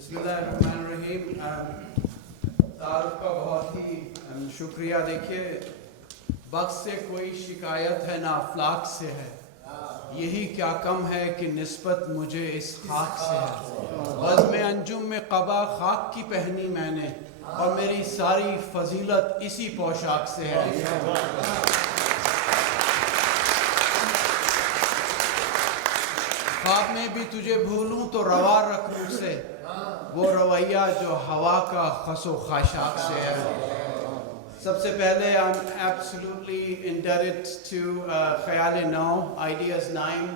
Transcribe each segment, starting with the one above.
बिस्मिल्लाहिर्रहमानिर्रहीम। तारुफ का बहुत ही शुक्रिया। देखिए, वक्त से कोई शिकायत है ना अफलाक से है, यही क्या कम है कि निस्बत मुझे इस खाक से है। बज़्म अंजुम में क़बा खाक की पहनी मैंने, और मेरी सारी फजीलत इसी पोशाक से है। ख्वाब में भी तुझे भूलूं तो रवा रख मुझसे, वो रवैया जो हवा का खसो खाशाक से है। सबसे पहले I'm absolutely indebted to ख्याल नौ, Ideas 9,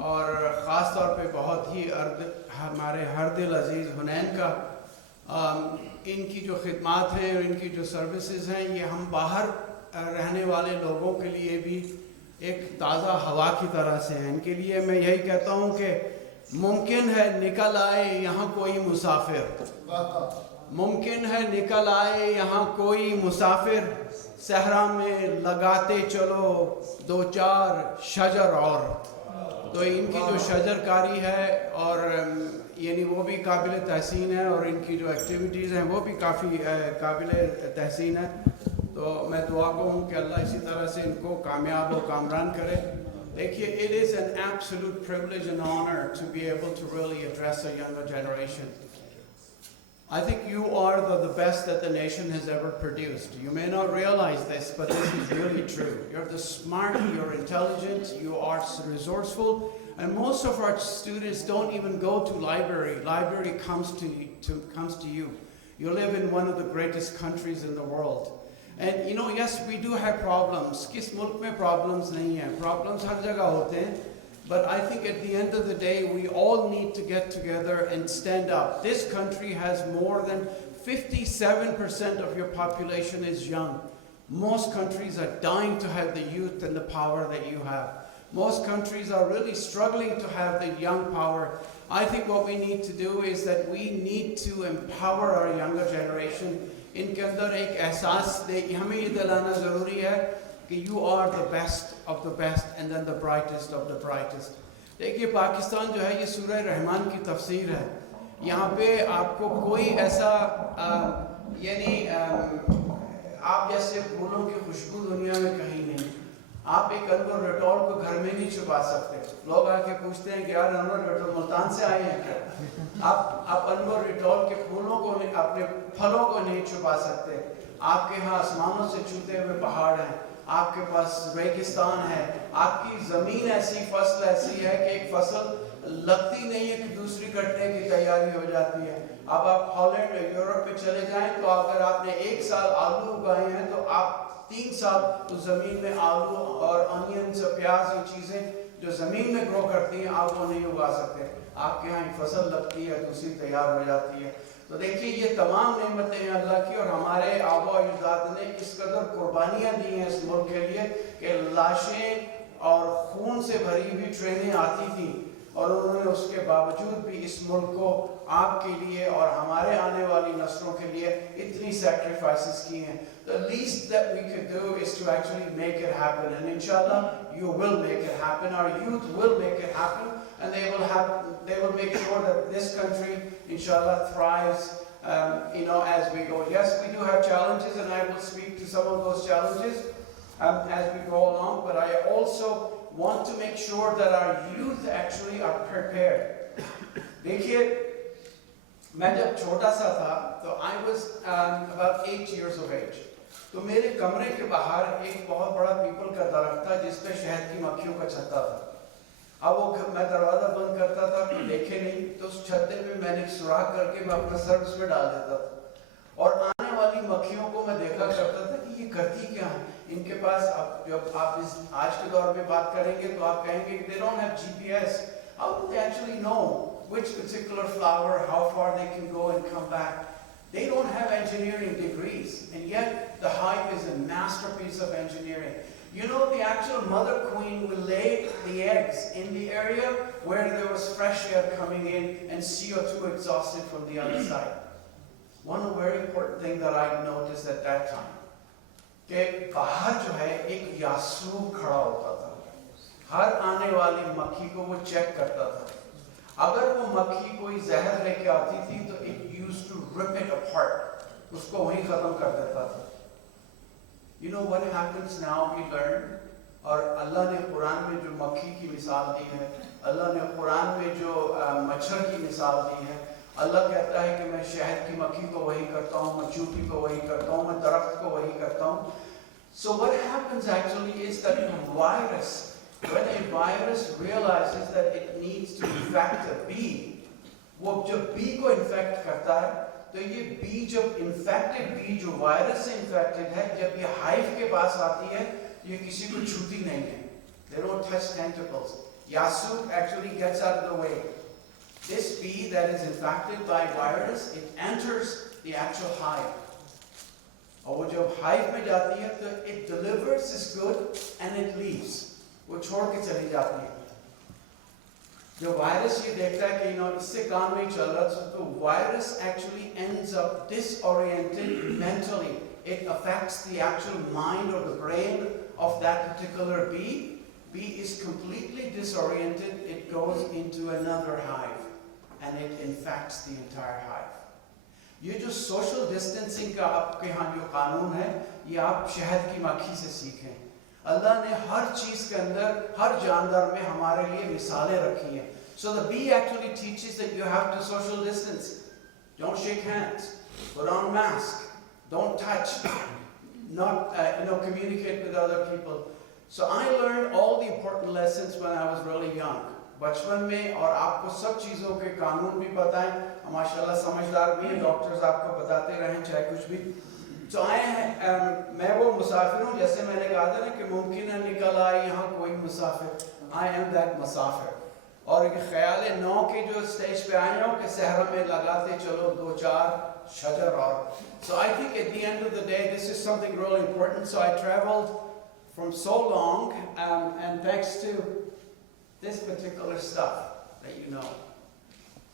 और ख़ास तौर पे बहुत ही हमारे हर दिल अजीज़ हुनैन का। इनकी जो खिदमात हैं और इनकी जो सर्विसेज हैं, ये हम बाहर रहने वाले लोगों के लिए भी एक ताज़ा हवा की तरह से है। इनके लिए मैं यही कहता हूँ कि मुमकिन है निकल आए यहाँ कोई मुसाफिर, मुमकिन है निकल आए यहाँ कोई मुसाफिर, सहरा में लगाते चलो दो चार शजर और। तो इनकी जो शजरकारी है और यानी वो भी काबिल तहसीन है, और इनकी जो एक्टिविटीज़ हैं वो भी काफ़ी काबिल तहसीन है। तो मैं दुआ कहूँ कि अल्लाह इसी तरह से इनको कामयाब और कामरान करे। देखिए, it is an absolute privilege and honor to be able to really address a younger generation. I think you are the best that the nation has ever produced. You may not realize this, but this is really true. You're the smart, you're intelligent, you are resourceful, and most of our students don't even go to library. Library comes to you. You live in one of the greatest countries in the world. And you know, yes, we do have problems. किस मुल्क में problems नहीं हैं? Problems हर जगह होते हैं. But I think at the end of the day, we all need to get together and stand up. This country has more than 57% of your population is young. Most countries are dying to have the youth and the power that you have. Most countries are really struggling to have the young power. I think what we need to do is that we need to empower our younger generation. इनके अंदर एक एहसास दे, हमें ये दिलाना ज़रूरी है कि you are the best of the best and then the brightest of the brightest. देखिए, पाकिस्तान जो है ये सूरह रहमान की तफसीर है। यहाँ पे आपको कोई ऐसा यानी आप जैसे फूलों की खुशबू दुनिया में कहीं नहीं। आप एक अनवर रटौल को घर में नहीं छुपा सकते। लोग आके पूछते हैं कि यार अनवर रटौल मुल्तान से आए हैं क्या? आप अनवर रटौल के फूलों को अपने फलों को नहीं छुपा सकते। आपके यहाँ आसमानों से छूते हुए पहाड़ हैं, आपके पास रेगिस्तान है, आपकी ज़मीन ऐसी, फसल ऐसी है कि एक फसल लगती नहीं है कि दूसरी कटने की तैयारी हो जाती है। अब आप हॉलैंड यूरोप में चले जाएं तो अगर आपने एक साल आलू उगाए हैं तो आप 3 साल उस ज़मीन में आलू और अनियंस, प्याज, ये चीज़ें जो ज़मीन में ग्रो करती हैं आप वो नहीं उगा सकते। आपके यहाँ फसल लगती है, दूसरी तैयार हो जाती है। तो देखिए, ये तमाम नेमतें हैं अल्लाह की, और हमारे आबा और अजदाद ने इस कदर कुर्बानियाँ दी हैं इस मुल्क के लिए कि लाशें और खून से भरी हुई ट्रेनें आती थी, और उन्होंने उसके बावजूद भी इस मुल्क को आपके लिए और हमारे आने वाली नस्लों के लिए इतनी सैक्रिफाइसेस की हैं। The least that we could do is to actually make it happen, and inshallah you will make it happen. Our youth will make it happen, and they will make sure that this country inshallah thrives as we go. Yes, we do have challenges, and I will speak to some of those challenges as we go along, but I also want to make sure that our youth actually are prepared. देखिए, मैं जब छोटा सा था तो I was about 8 years of age. तो मेरे कमरे के बाहर एक बहुत बड़ा पीपल का दरख्त था जिस पे शहद की मक्खियों का छत्ता था। अब वो मैं दरवाज़ा बंद करता था, कोई देखे नहीं, तो उस छत्ते में मैंने एक सुराख करके मैं अपना सर उसमें डाल देता था, और आने वाली मक्खियों को मैं देखा करता था कि ये करती क्या है। इनके पास अब जब आप इस आज के दौर में बात करेंगे तो आप कहेंगे कि they don't have GPS. How do they actually know which particular flower, how far they can go and come back? They don't have engineering degrees, and yet the hive is a masterpiece of engineering. You know, the actual mother queen will lay the eggs in the area where there was fresh air coming in and CO2 exhausted from the other side. One very important thing that I noticed at that time, कि बाहर जो है एक यासूब खड़ा होता था, हर आने वाली मक्खी को वो चेक करता था। अगर वो मक्खी कोई जहर लेके आती थी तो it used to rip it apart, उसको वहीं खत्म कर देता था. You know what happens now, we learn, और अल्लाह ने कुरान में जो मक्खी की मिसाल दी है, अल्लाह ने कुरान में जो मच्छर की मिसाल दी है, अल्लाह कहता है कि मैं शहद की मक्खी को वही करता हूँ, मैं चूटी को वही करता हूँ, मैं दरख्त को वही करता हूँ. So what happens actually is that when a virus realizes that it needs to infect a bee, वो जब bee को infect करता है, तो ये bee जब infected bee जो virus से infected है, जब ये hive के पास आती है, ये किसी को छूती नहीं है. They don't touch tentacles. Yasuk actually gets out of the way. This bee that is infected by virus, it enters the actual hive. और वो जब hive में जाती है, तो it delivers this good and it leaves. वो छोड़ के चली जाती है. जब वायरस ये देखता है कि इससे काम नहीं चल रहा, तो virus actually ends up disoriented mentally. It affects the actual mind or the brain of that particular bee. Bee is completely disoriented. It goes into another hive and it infects the entire hive. ये जो social distancing का आपके यहाँ जो कानून है, ये आप शहद की मक्खी से सीखें. अल्लाह ने हर चीज के अंदर, हर जानदार में हमारे लिए मिसालें रखी हैं. So the bee actually teaches that you have to social distance. Don't shake hands. Put on mask. Don't touch. Not communicate with other people. So I learned all the important lessons when I was really young. बचपन में, और आपको सब चीज़ों के कानून भी पता है, माशाल्लाह समझदार भी हैं, डॉक्टर्स आपको बताते रहें चाहे कुछ भी. तो मैं वो मुसाफिर हूँ, जैसे मैंने कहा था ना कि मुमकिन है निकल आए यहाँ कोई मुसाफिर. I am that मुसाफिर. और ये ख्याल है 9 के जो स्टेज पे आए हो कि सहरा में लगाते चलो 2-4 शजर और. So I think at the end of the day this is something really important. So I traveled from so long and thanks to this particular stuff that you know.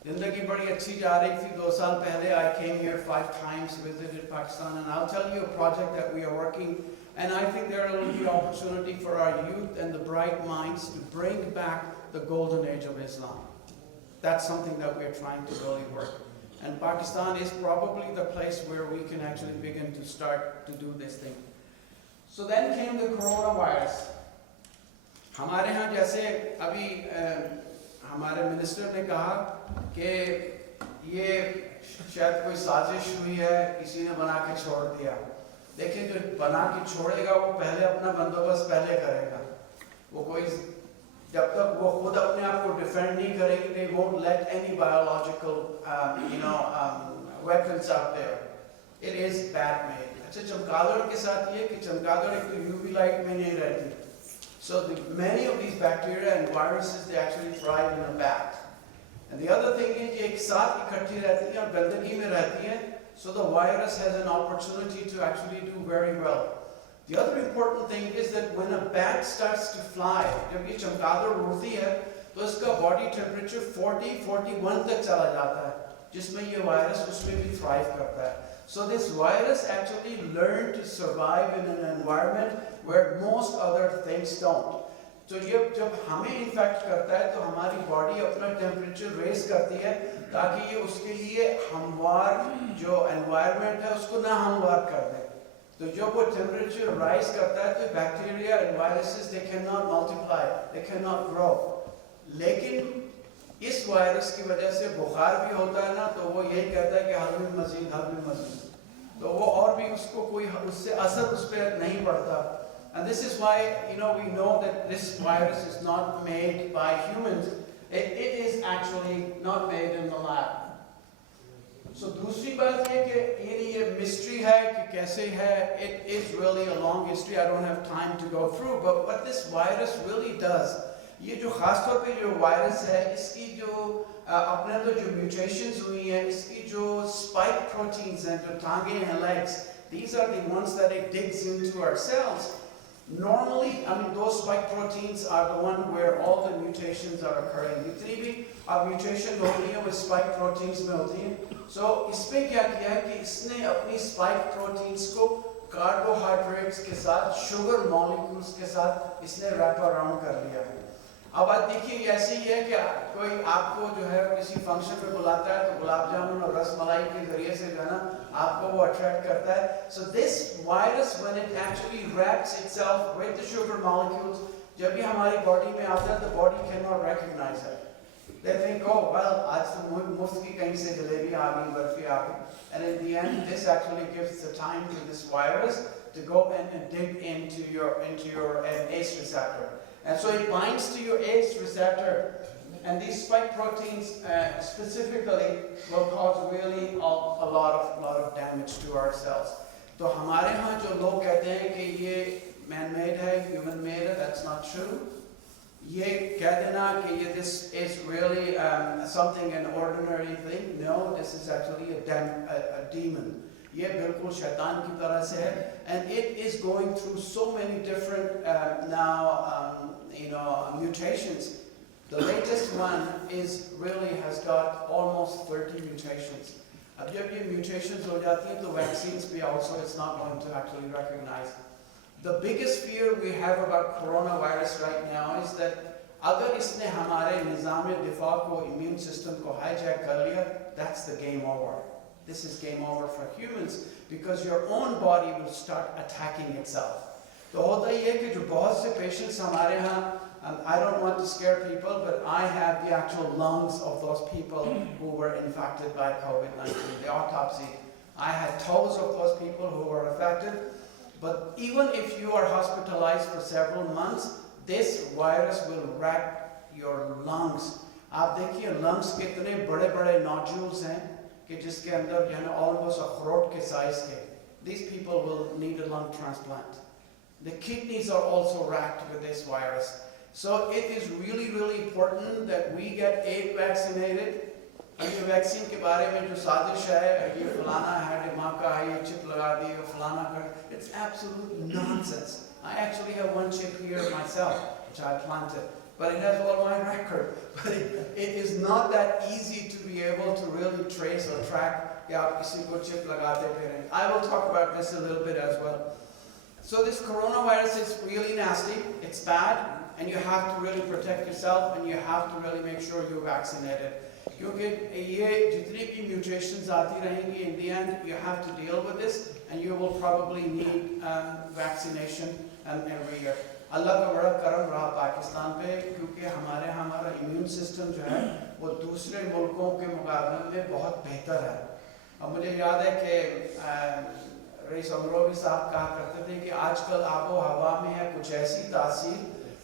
जिंदगी बड़ी अच्छी जा रही थी. 2 साल पहले I came here 5 times, visited Pakistan, and I'll tell you a project that we are working, and I think there will be opportunity for our youth and the bright minds to bring back the golden age of Islam. That's something that we're trying to really work. And Pakistan is probably the place where we can actually begin to start to do this thing. So then came the coronavirus. हमारे यहाँ जैसे अभी हमारे minister ने कहा कि ये शायद कोई साजिश हुई है, किसी ने बना के छोड़ दिया. देखिए जो बना के छोड़ेगा वो पहले अपना बंदोबस्त पहले करेगा. वो कोई जब तक वो खुद अपने आप को डिफेंड नहीं करेगी, they won't let any biological weapons out there. It is bad made. अच्छा चमगादड़ के साथ ये कि चमगादड़ एक तो UV light में नहीं रहती. So many of these bacteria and viruses, they actually thrive in a bat. And the other thing is ये एक साथ इकट्ठी रहती हैं और गंदगी में रहती हैं. So the virus has an opportunity to actually do very well. The other important thing is that when a bat starts to fly, जब ये चमगादड़ उड़ती है, तो इसका body temperature 40-41 तक चला जाता है, जिसमें ये virus उसमें भी thrive करता है. So this virus actually learned to survive in an environment where most other things don't. तो जब हमें इन्फेक्ट करता है तो हमारी बॉडी अपना टेम्परेचर रेज करती है ताकि ये उसके लिए हमवार जो एनवायरनमेंट है उसको ना हमवार कर दे. तो जब वो टेम्परेचर राइज करता है तो bacteria and viruses they can not multiply, they can not grow. लेकिन इस वायरस की वजह से बुखार भी होता है ना, तो वो यही कहता है कि हल में मजीद, तो वो और भी उसको कोई उससे असर उस पर नहीं पड़ता. And this is why we know that this virus is not made by humans. It is actually not made in the lab. So दूसरी बात ये कि ये mystery है कि कैसे है. It is really a long history. I don't have time to go through. But what this virus really does, ये जो खास तौर पे जो वायरस है, इसकी जो अपने अंदर जो mutations हुई हैं, इसकी जो spike proteins हैं, जो टांगे हैं, legs, these are the ones that it digs into our cells. Normally, those spike proteins are the one where all the mutations are occurring. जितनी भी mutation होती है वो spike proteins में होती हैं. So इसमें क्या किया है कि इसने अपनी spike proteins को carbohydrates के साथ, sugar molecules के साथ इसने wrap around कर लिया है. अब बात देखिए ऐसे ही है कि कोई आपको जो है किसी फंक्शन पे बुलाता है तो गुलाब जामुन और रसमलाई के जरिए से जो है ना आपको वो अट्रैक्ट करता है. So this virus when it actually wraps itself with the sugar molecules, जब ये हमारी बॉडी में आता है the body cannot recognize it. They think, oh well, आज तो मुफ्त की कहीं से जलेबी आ गई, बर्फी आ गई, and in the end this actually gives the time for this virus to go and dig into your ACE receptor. And so it binds to your ACE receptor, and these spike proteins specifically will cause really a lot of damage to our cells. तो हमारे यहाँ जो लोग कहते हैं कि ये man-made है, human-made है, that's not true. ये कह देना कि ये this is really something an ordinary thing. No, this is actually a demon. ये बिल्कुल शैतान की तरह से है, and it is going through so many different mutations. The latest one has got almost 30 mutations. अब जब ये mutations हो जाती हैं तो vaccines भी also it's not going to actually recognize. The biggest fear we have about coronavirus right now is that अगर इसने हमारे निज़ाम दिफा को immune system को hijack कर लिया, that's the game over. This is game over for humans because your own body will start attacking itself. तो होता ही है कि जो बहुत से patients हमारे यहाँ, I don't want to scare people, but I have the actual lungs of those people who were infected by COVID-19, the autopsy. I had toes of those people who were affected, but even if you are hospitalized for several months, this virus will wreck your lungs. आप देखिए lungs कितने बड़े-बड़े nodules हैं कि जिसके अंदर जो है ना almost अखरोट के size के. These people will need a lung transplant. The kidneys are also racked with this virus. So it is really, really important that we get vaccinated. ये वैक्सीन के बारे में जो साजिश है, ये फलाना है, दिमाग का है, ये चिप लगा दी, ये फलाना कर, it's absolute nonsense. I actually have one chip here myself, which I planted, but it has all my record. But it is not that easy to be able to really trace or track कि आप किसी को chip लगाते फिरें. I will talk about this a little bit as well. So this coronavirus is really nasty, it's bad, and you have to really protect yourself, and you have to really make sure you're vaccinated. क्योंकि ये जितनी भी mutations आती रहेंगी, in the end you have to deal with this, and you will probably need vaccination every year. अल्लाह का बड़ा करम रहा पाकिस्तान पे, क्योंकि हमारा immune system जो है वो दूसरे मुल्कों के मुकाबले में बहुत बेहतर है. अब मुझे याद है कि रईस अमरोवी साहब कहा करते थे कि आजकल आबो हवा में है कुछ ऐसी तासीर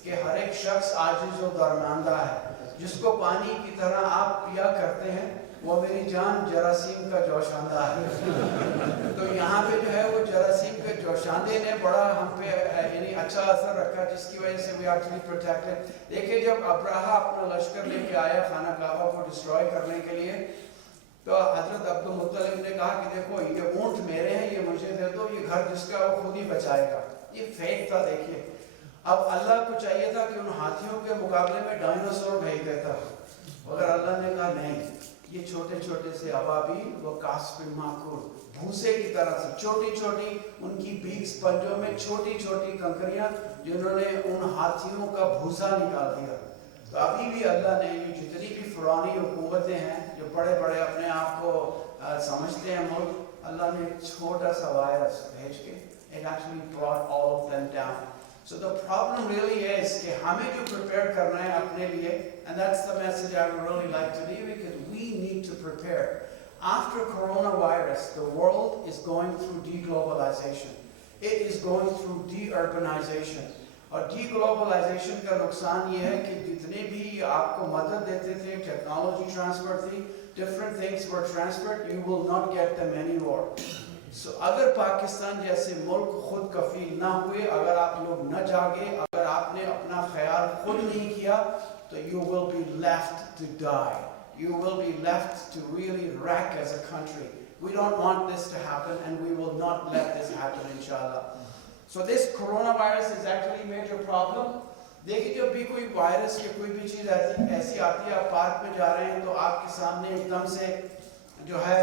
कि हर एक शख्स आजिज़ और दरमांदा है. जिसको पानी की तरह आप पिया करते हैं वो मेरी जान जरासीम का जोशांदा है. तो यहाँ पे जो है वो जरासीम के जोशांदे ने बड़ा हम पे यानी अच्छा असर रखा, जिसकी वजह से वी एक्चुअली प्रोटेक्टेड. देखिए जब अब्राहा अपना लश्कर लेके आया खाना काबा को डिस्ट्रॉय करने के लिए, तो हजरत अब्दुल मुत्तलिब ने कहा कि देखो ये ऊँट मेरे हैं, ये मुझे दे दो, ये घर जिसका वो खुद ही बचाएगा. ये फेक था. देखिए अब अल्लाह को चाहिए था कि उन हाथियों के मुकाबले में डायनासोर भेज देता, मगर अल्लाह ने कहा नहीं, ये छोटे छोटे से अबाबील व कास्बिन माकूल भूसे की तरह से छोटी छोटी उनकी बीक्स पंजों में छोटी छोटी कंकरियां जिन्होंने उन हाथियों का भूसा निकाल दिया. तो अभी भी अल्लाह ने ये जितनी भी पुरानी हुकूमतें हैं जो बड़े बड़े अपने आप को समझते हैं मुल्क, अल्लाह ने एक छोटा सा वायरस भेज के it actually brought all of them down. So the problem really is कि हमें जो prepare करना है अपने लिए, and that's the message I would really like to leave, because we need to prepare. After coronavirus, the world is going through deglobalization. It is going through de-urbanization. और deglobalization का नुकसान ये है कि जितने भी आपको मदद देते थे, technology transfer थी, different things were transferred, you will not get them anymore. So अगर पाकिस्तान जैसे मुल्क खुद कफील ना हुए, अगर आप लोग न जागे, अगर आपने अपना ख्याल खुद नहीं किया, तो you will be left to die. You will be left to really wreck as a country. We don't want this to happen, and we will not let this happen, inshallah. So this coronavirus is actually a major problem. देखिए जब भी कोई virus या कोई भी चीज़ ऐसी आती है, आप पार्क में जा रहे हैं तो आपके सामने एकदम से जो है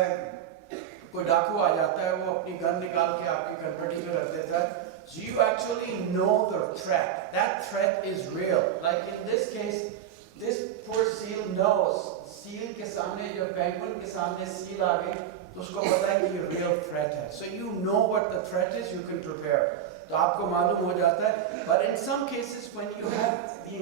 कोई डाकू आ जाता है, वो अपनी गन निकाल के आपकी कनपट्टी पे रख देता है, So you actually know the threat. That threat is real. Like in this case, this poor seal knows. Seal के सामने जब penguin के सामने seal आ गई, तो उसको पता है कि ये real threat है. So you know what the threat is, you can prepare. तो आपको मालूम हो जाता है. But in some cases, when you have the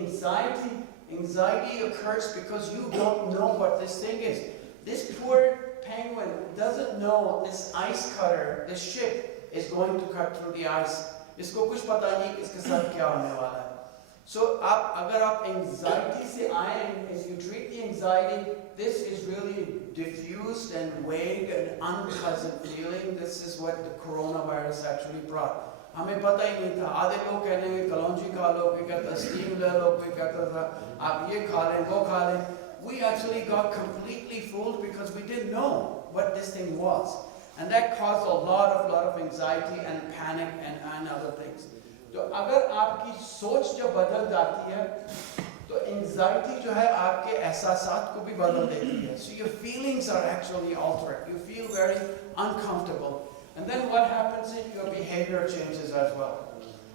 anxiety occurs because you don't know what this thing is. This poor penguin doesn't know this ice cutter, this ship is going to cut through the ice. इसको कुछ पता नहीं कि इसके साथ क्या होने वाला है. So अगर आप anxiety से आए, if you treat the anxiety, this is really diffused and vague and unpleasant feeling. This is what the coronavirus actually brought. हमें पता ही नहीं था. आधे लोग कहने लगे कलौंजी खा लो, कोई कहता स्टीम ले लो, कोई कहता था आप ये खा लें, वो खा लें. We actually got completely fooled because we didn't know what this thing was. And that caused a lot of anxiety and panic and other things. तो अगर आपकी सोच जब बदल जाती है, तो anxiety जो है आपके एहसासात को भी बदल देती है. So your feelings are actually altered. You feel very uncomfortable. And then what happens is your behavior changes as well.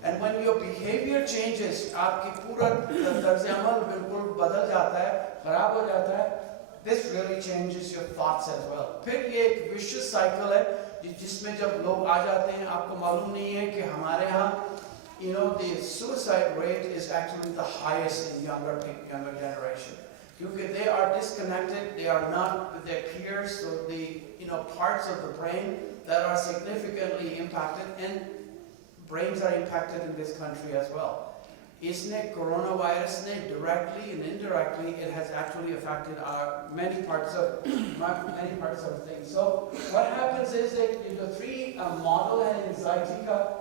And when your behavior changes, आपकी पूरा तर्ज-ए-अमल बिल्कुल बदल जाता है, खराब हो जाता है. This really changes your thoughts as well. फिर ये एक vicious cycle है जिसमें जब लोग आ जाते हैं, आपको मालूम नहीं है कि हमारे यहाँ, you know, the suicide rate is actually the highest in younger generation. Because they are disconnected, they are not with their peers, so the parts of the brain that are significantly impacted, and brains are impacted in this country as well. Isne coronavirus ne directly and indirectly, it has actually affected many parts of things. So what happens is that the three model and anxiety ka,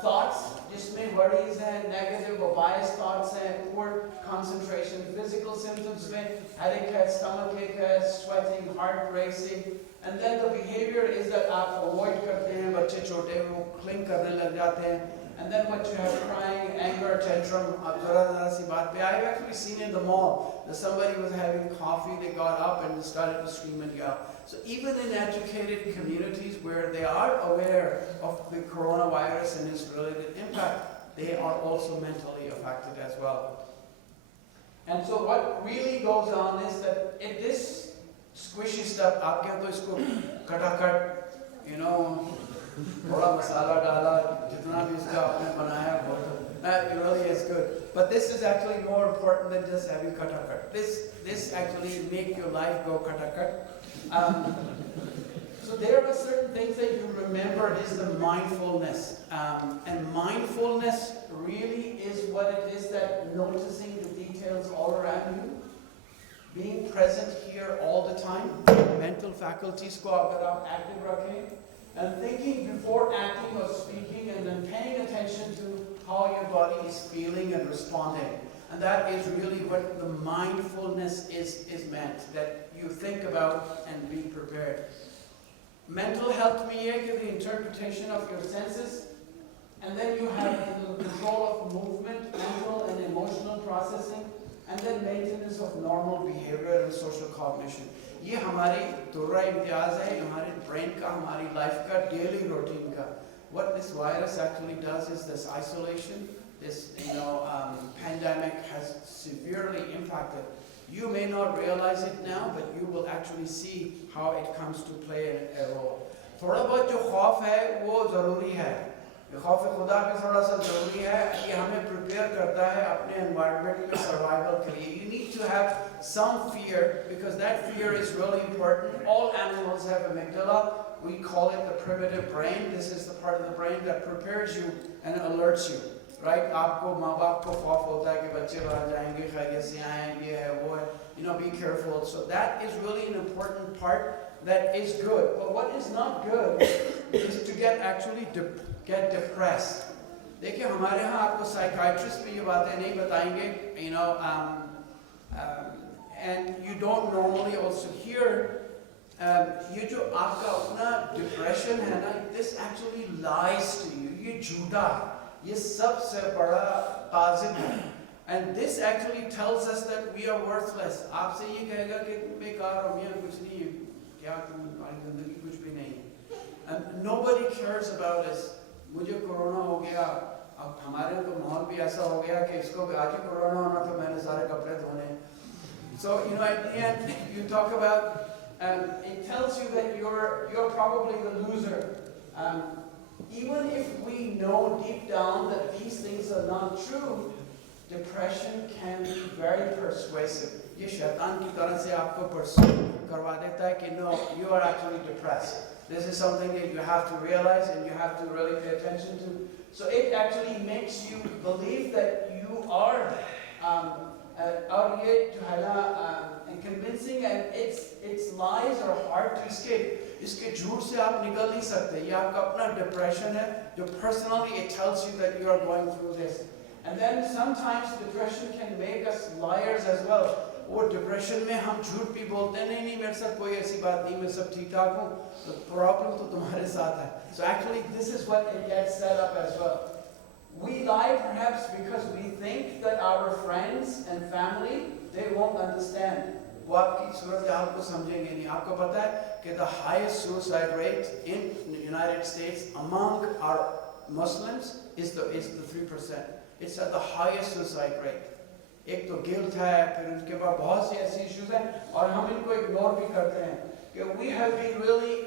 thoughts, जिसमें worries हैं, negative or biased thoughts हैं, poor concentration, physical symptoms में headache है, stomach ache है, sweating, heart racing, and then the behavior is that आप avoid करते हैं, बच्चे छोटे वो cling करने लग जाते हैं, and then what you have crying, anger, tantrum. अब ज़रा सी बात पे, I've actually seen in the mall that somebody was having coffee, they got up and started to scream and yell. So even in educated communities where they are aware of the coronavirus and its related impact, they are also mentally affected as well. And so what really goes on is that if this squishy stuff, आपके तो इसको खटाखट, थोड़ा मसाला डाला, जितना भी इसका आपने बनाया बहुत, that really is good. But this is actually more important than just having katakat. This actually make your life go katakat. So there are certain things that you remember is the mindfulness. And mindfulness really is what it is that noticing the details all around you, being present here all the time, mental faculties ko agar aap active rakhein, and thinking before acting or speaking, and then paying attention to how your body is feeling and responding. And that is really what the mindfulness is meant, that you think about and be prepared. Mental health में ये कि the interpretation of your senses, and then you have the control of movement, mental and emotional processing, and then maintenance of normal behavior and social cognition. ये हमारी Tamgha-i-Imtiaz है, हमारे brain का, हमारी life का, daily routine का. What this virus actually does is this isolation, this pandemic has severely impacted. You may not realize it now, but you will actually see how it comes to play a role. थोड़ा बहुत जो खौफ है वो ज़रूरी है. खौफ खुदा भी थोड़ा सा ज़रूरी है. ये हमें prepare करता है अपने environment में survival के लिए. You need to have some fear because that fear is really important. All animals have amygdala. We call it the primitive brain. This is the part of the brain that prepares you and alerts you. Right? आपको माँ बाप को खौफ होता है कि बच्चे बाहर जाएंगे, खैरियत से आएंगे, ये है वो है. Be careful. So that is really an important part that is good. But what is not good is to get depressed. देखिए हमारे यहाँ आपको psychiatrist भी ये बातें नहीं बताएंगे, and you don't normally also hear ये जो आपका अपना depression है ना, this actually lies to you. ये झूठा है. ये सबसे बड़ा काज़िब है. And this actually tells us that we are worthless. आपसे ये कहेगा कि बेकार हो, मैं कुछ नहीं है, क्या तुम्हारी ज़िंदगी कुछ भी नहीं है. And nobody cares about us. मुझे कोरोना हो गया, अब हमारे तो माहौल भी ऐसा हो गया कि इसको आज ही कोरोना होना तो मैंने सारे कपड़े धोने. So you know, at the end you talk about, it tells you that you're probably the loser. Even if we know deep down that these things are not true, depression can be very persuasive. ये शैतान की तरह से आपको persuade करवा देता है कि no, you are actually depressed. This is something that you have to realize and you have to really pay attention to. So it actually makes you believe that you are और ये जो है ना convincing, and its lies are hard to escape. इसके झूठ से आप निकल नहीं सकते. ये आपका अपना depression है जो personally it tells you that you are going through this. And then sometimes depression can make us liars as well. वो depression में हम झूठ भी बोलते हैं, नहीं मेरे साथ कोई ऐसी बात नहीं, मैं सब ठीक ठाक हूँ, तो problem तो तुम्हारे साथ है. So actually this is what it gets set up as well. We lie perhaps because we think that our friends and family, they won't understand. वो आपकी सूरत हाल को समझेंगे नहीं. आपको पता है कि the highest suicide rate in the United States among our Muslims is the 3%. It's at the highest suicide rate. एक तो guilt है, फिर उनके बाद बहुत सी ऐसी issues हैं, और हम इनको ignore भी करते हैं. We have been really,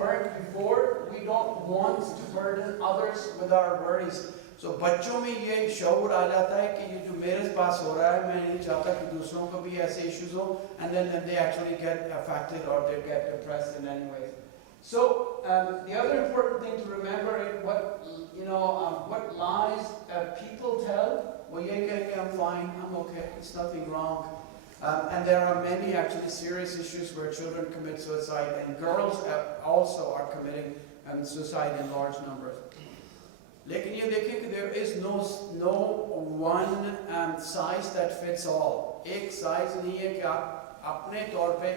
burdened before. We don't want to burden others with our worries. So बच्चों में ये शऊर आ जाता है कि ये जो मेरे पास हो रहा है, मैं नहीं चाहता कि दूसरों को भी ऐसे issues हो, and then they actually get affected or they get depressed in any way. So the other important thing to remember is what lies people tell. Well, yeah, I'm fine, I'm okay, it's nothing wrong. And there are many actually serious issues where children commit suicide, and girls also are committing suicide in large numbers. लेकिन ये देखिए कि there is no one size that fits all. एक size नहीं है कि आप अपने तौर पे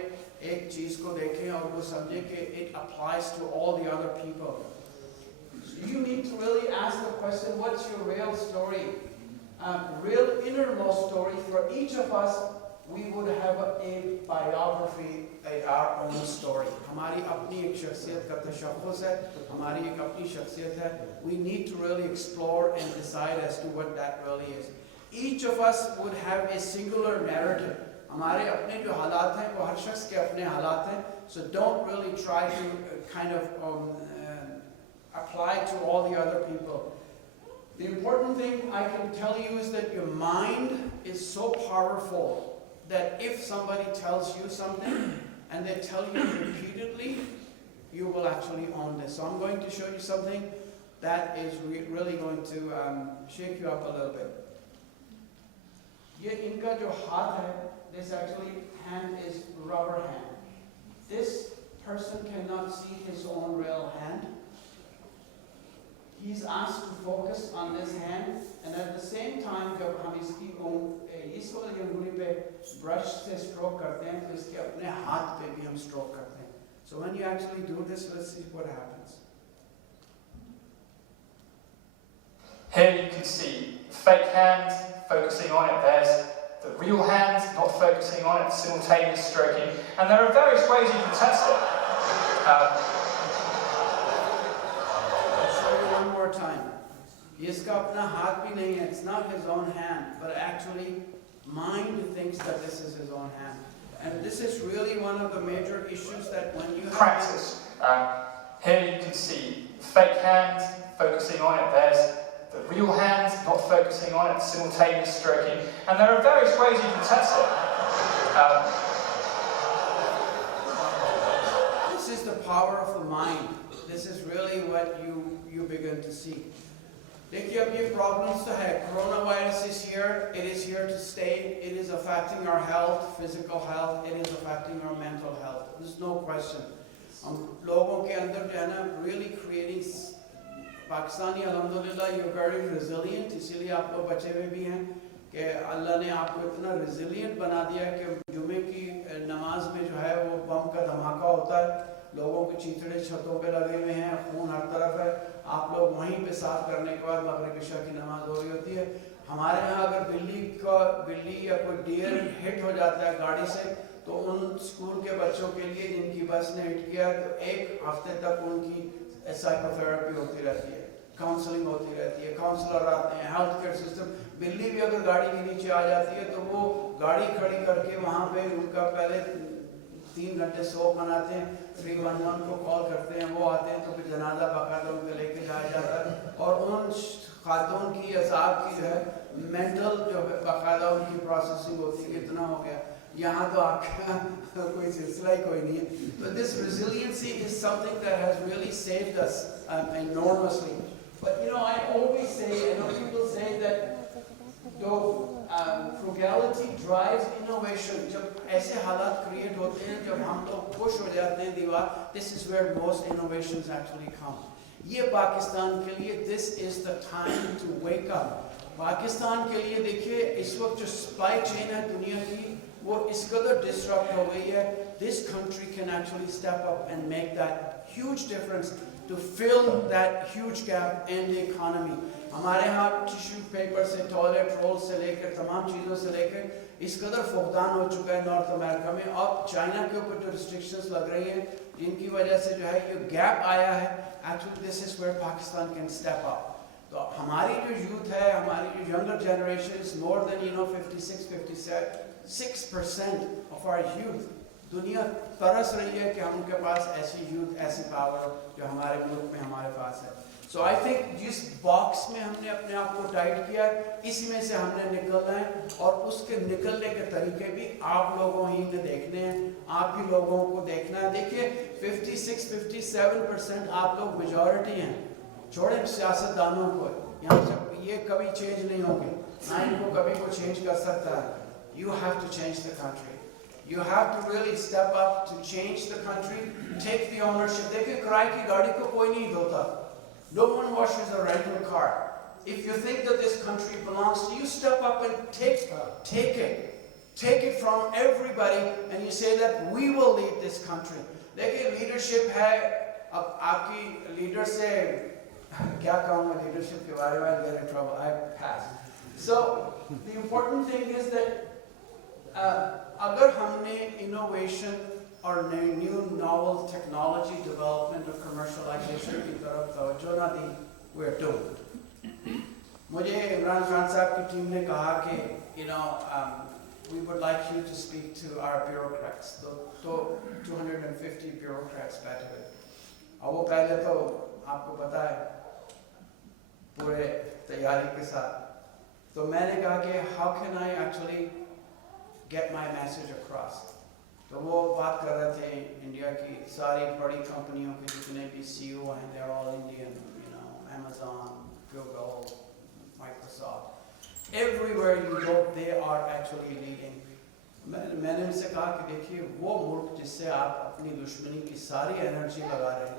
एक चीज को देखें और वो समझें कि it applies to all the other people. So you need to really ask the question, what's your real story? Real innermost story. For each of us, we would have a biography, our own story. हमारी अपनी एक शख्सियत का तशख़्ख़ुस है, हमारी एक अपनी शख्सियत है. We need to really explore and decide as to what that really is. Each of us would have a singular narrative. हमारे अपने जो हालात हैं वो हर शख्स के अपने हालात हैं. So don't really try to apply to all the other people. The important thing I can tell you is that your mind is so powerful that if somebody tells you something and they tell you repeatedly, you will actually own this. So I'm going to show you something that is really going to shake you up a little bit. ये इनका जो हाथ है, this actually hand is rubber hand. This person cannot see his own real hand. He's asked to focus on this hand, and at the same time, जब हम इसकी इस वाली अंगुली पे brush से stroke करते हैं, तो इसके अपने हाथ पे भी हम stroke करते हैं. So when you actually do this, let's see what happens. Here you can see the fake hand focusing on it. There's the real hand not focusing on it, simultaneous stroking, and there are various ways you can test it. One more time. इसका अपना हाथ भी नहीं है. It's not his own hand, but actually mind thinks that this is his own hand. And this is really one of the major issues that when you practice. Here you can see the fake hand focusing on it. There's the real hand not focusing on it, simultaneous stroking, and there are various ways you can test it. This is the power of the mind. This is really what you begin to see. देखिए अब ये problems तो है. Coronavirus is here. It is here to stay. It is affecting our health, physical health. It is affecting our mental health. There's no question. हम लोगों के अंदर जो है ना really creating. पाकिस्तानी अल्हम्दुलिल्लाह you're very resilient. इसीलिए आप लोग बचे हुए भी हैं कि अल्लाह ने आपको इतना resilient बना दिया कि जुमे की नमाज में जो है वो बम का धमाका होता है. लोगों के चीथड़े छतों पे लगे हुए हैं, खून हर तरफ है. आप लोग वहीं पे साफ करने के बाद मगरिब इशा की नमाज हो रही होती है. हमारे यहाँ अगर बिल्ली या कोई डियर हिट हो जाता है गाड़ी से, तो उन स्कूल के बच्चों के लिए जिनकी बस ने हिट किया, तो एक हफ्ते तक उनकी साइकोथेरेपी होती रहती है. काउंसलिंग होती रहती है, काउंसलर आते हैं, हेल्थ केयर सिस्टम। बिल्ली भी अगर गाड़ी के नीचे आ जाती है तो वो गाड़ी खड़ी करके वहाँ पे उनका पहले 3 घंटे सो मनाते हैं, 311 को कॉल करते हैं, वो आते हैं तो फिर जनाजा बाकायदा उनको लेके जाया जाता है। और उन खातून की या साहब की जो है मेंटल जो है बाकायदा उनकी प्रोसेसिंग होती है। इतना हो गया, यहाँ तो आपका कोई सिलसिला ही कोई नहीं है। तो this resiliency is something that has really saved us enormously. But you know, I always say, I know people say that though frugality drives innovation. जब ऐसे हालात create होते हैं, जब हम लोग खुश हो जाते हैं दीवार, this is where most innovations actually come. ये पाकिस्तान के लिए this is the time to wake up. Pakistan के लिए देखिए इस वक्त जो supply chain है दुनिया की वो इस कदर disrupt हो गई है. This country can actually step up and make that huge difference to fill that huge gap in the economy. हमारे यहाँ टिश्यू पेपर से टॉयलेट रोल से लेकर तमाम चीज़ों से लेकर इस कदर फुकदान हो चुका है नॉर्थ अमेरिका में. अब चाइना के ऊपर जो रिस्ट्रिक्शंस लग रही हैं जिनकी वजह से जो है ये गैप आया है, actually this is where Pakistan can step up. तो हमारी जो यूथ है, हमारी जो younger generation is more than 56% of our youth. दुनिया तरस रही है कि हम उनके पास ऐसी यूथ, ऐसी पावर जो हमारे मुल्क में हमारे पास है. सो आई थिंक जिस बॉक्स में हमने अपने आप को टाइट किया इसी में से हमने निकलना है और उसके निकलने के तरीके भी आप लोगों ही ने देखने हैं, आप ही लोगों को देखना है. देखिए 56-57% आप लोग मेजॉरिटी हैं. छोड़े सियासतदानों को, यहाँ से ये कभी चेंज नहीं होंगे, ना इनको कभी को चेंज कर सकता है. You have to change the country. You have to really step up to change the country. Take the ownership. देखिए किराए की गाड़ी को कोई नहीं धोता. No one washes a rental car. If you think that this country belongs to you, step up and take it. Take it from everybody and you say that we will lead this country. देखिए leadership है. अब आपकी leader से क्या कहूँगा leadership के बारे में, I get in trouble. I pass. So the important thing is that अगर हमने innovation और न्यू नॉवल टेक्नोलॉजी डेवलपमेंट और कमर्शलाइजेशन की तरफ तवज्जो ना दी, we are doomed. मुझे इमरान खान साहब की टीम ने कहा कि we would like you to speak to our bureaucrats. तो 250 bureaucrats बैठे हुए. और वो पहले तो आपको पता है पूरे तैयारी के साथ. तो मैंने कहा कि how can I actually get my message across? तो वो बात कर रहे थे इंडिया की सारी बड़ी कंपनियों के जितने भी CEO हैं, they are all Indian, Amazon, Google, Microsoft, everywhere you go they are actually leading. मैंने उनसे कहा कि देखिए वो मुल्क जिससे आप अपनी दुश्मनी की सारी एनर्जी लगा रहे हैं,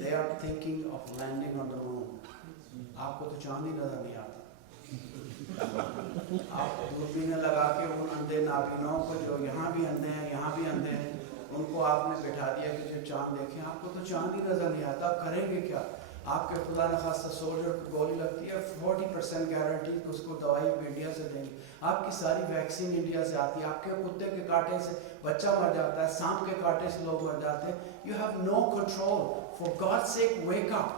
they are thinking of landing on the moon. आपको तो चांद ही नजर नहीं आता. आप दूरबीनें लगा के उन अंधे नाबीनों को जो यहाँ भी अंधे हैं, यहाँ भी अंधे हैं, उनको आपने बैठा दिया कि जो चांद देखें. आपको तो चांद ही नजर नहीं आता. आप करेंगे क्या? आपके खुदा न खास्ता सोल्जर को गोली लगती है, 40% गारंटी कि उसको दवाई इंडिया से देंगे. आपकी सारी वैक्सीन इंडिया से आती है. आपके कुत्ते के कांटे से बच्चा मर जाता है, सांप के कांटे से लोग मर जाते हैं. You have no control. For God sake wake up.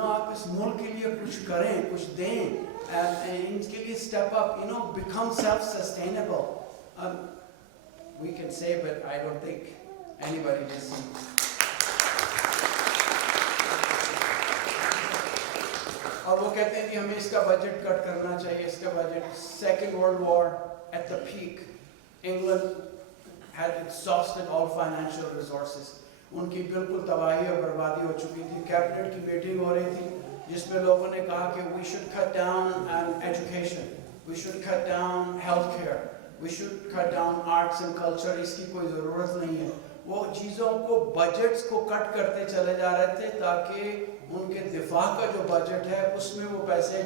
आप इस मुल्क के लिए कुछ करें, कुछ दें, इनके लिए step up, become self-sustainable. We can say, but I don't think anybody listens. और वो कहते हैं कि हमें इसका बजट कट करना चाहिए, इसका budget. Second World War at the peak, England had exhausted all financial resources. उनकी बिल्कुल तबाही और बर्बादी हो चुकी थी. कैबिनेट की मीटिंग हो रही थी जिसमें लोगों ने कहा कि we should cut down education, we should cut down healthcare, we should cut down arts and culture. इसकी कोई ज़रूरत नहीं है. वो चीज़ों को, बजट्स को कट करते चले जा रहे थे ताकि उनके दिफा का जो बजट है उसमें वो पैसे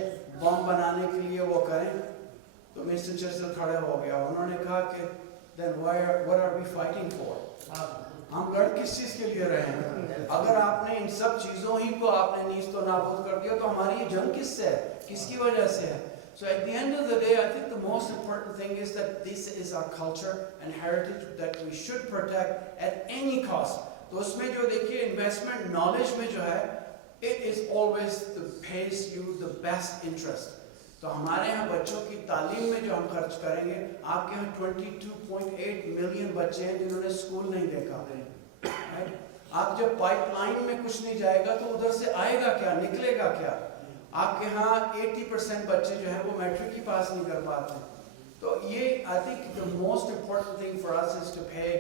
बम बनाने के लिए वो करें. तो मिस्टर चर्चिल खड़े हो गया. उन्होंने कहा कि then what are we fighting for? हम लड़ किस चीज़ के लिए रहे हैं? अगर आपने इन सब चीज़ों ही को आपने नीच तो नाबूद कर दिया तो हमारी ये जंग किससे है, किसकी वजह से है? So at the end of the day, I think the most important thing is that this is our culture and heritage that we should protect at any cost. तो उसमें जो देखिए इन्वेस्टमेंट नॉलेज में जो है it is always the pays you the best interest. तो हमारे यहाँ बच्चों की तालीम में जो हम खर्च करेंगे, आपके यहाँ 22.8 मिलियन बच्चे हैं जिन्होंने स्कूल नहीं देखा, right? आप जब पाइपलाइन में कुछ नहीं जाएगा तो उधर से आएगा क्या, निकलेगा क्या? आपके यहाँ 80% बच्चे जो हैं वो मैट्रिक ही पास नहीं कर पाते। तो ये I think the most important thing for us is to pay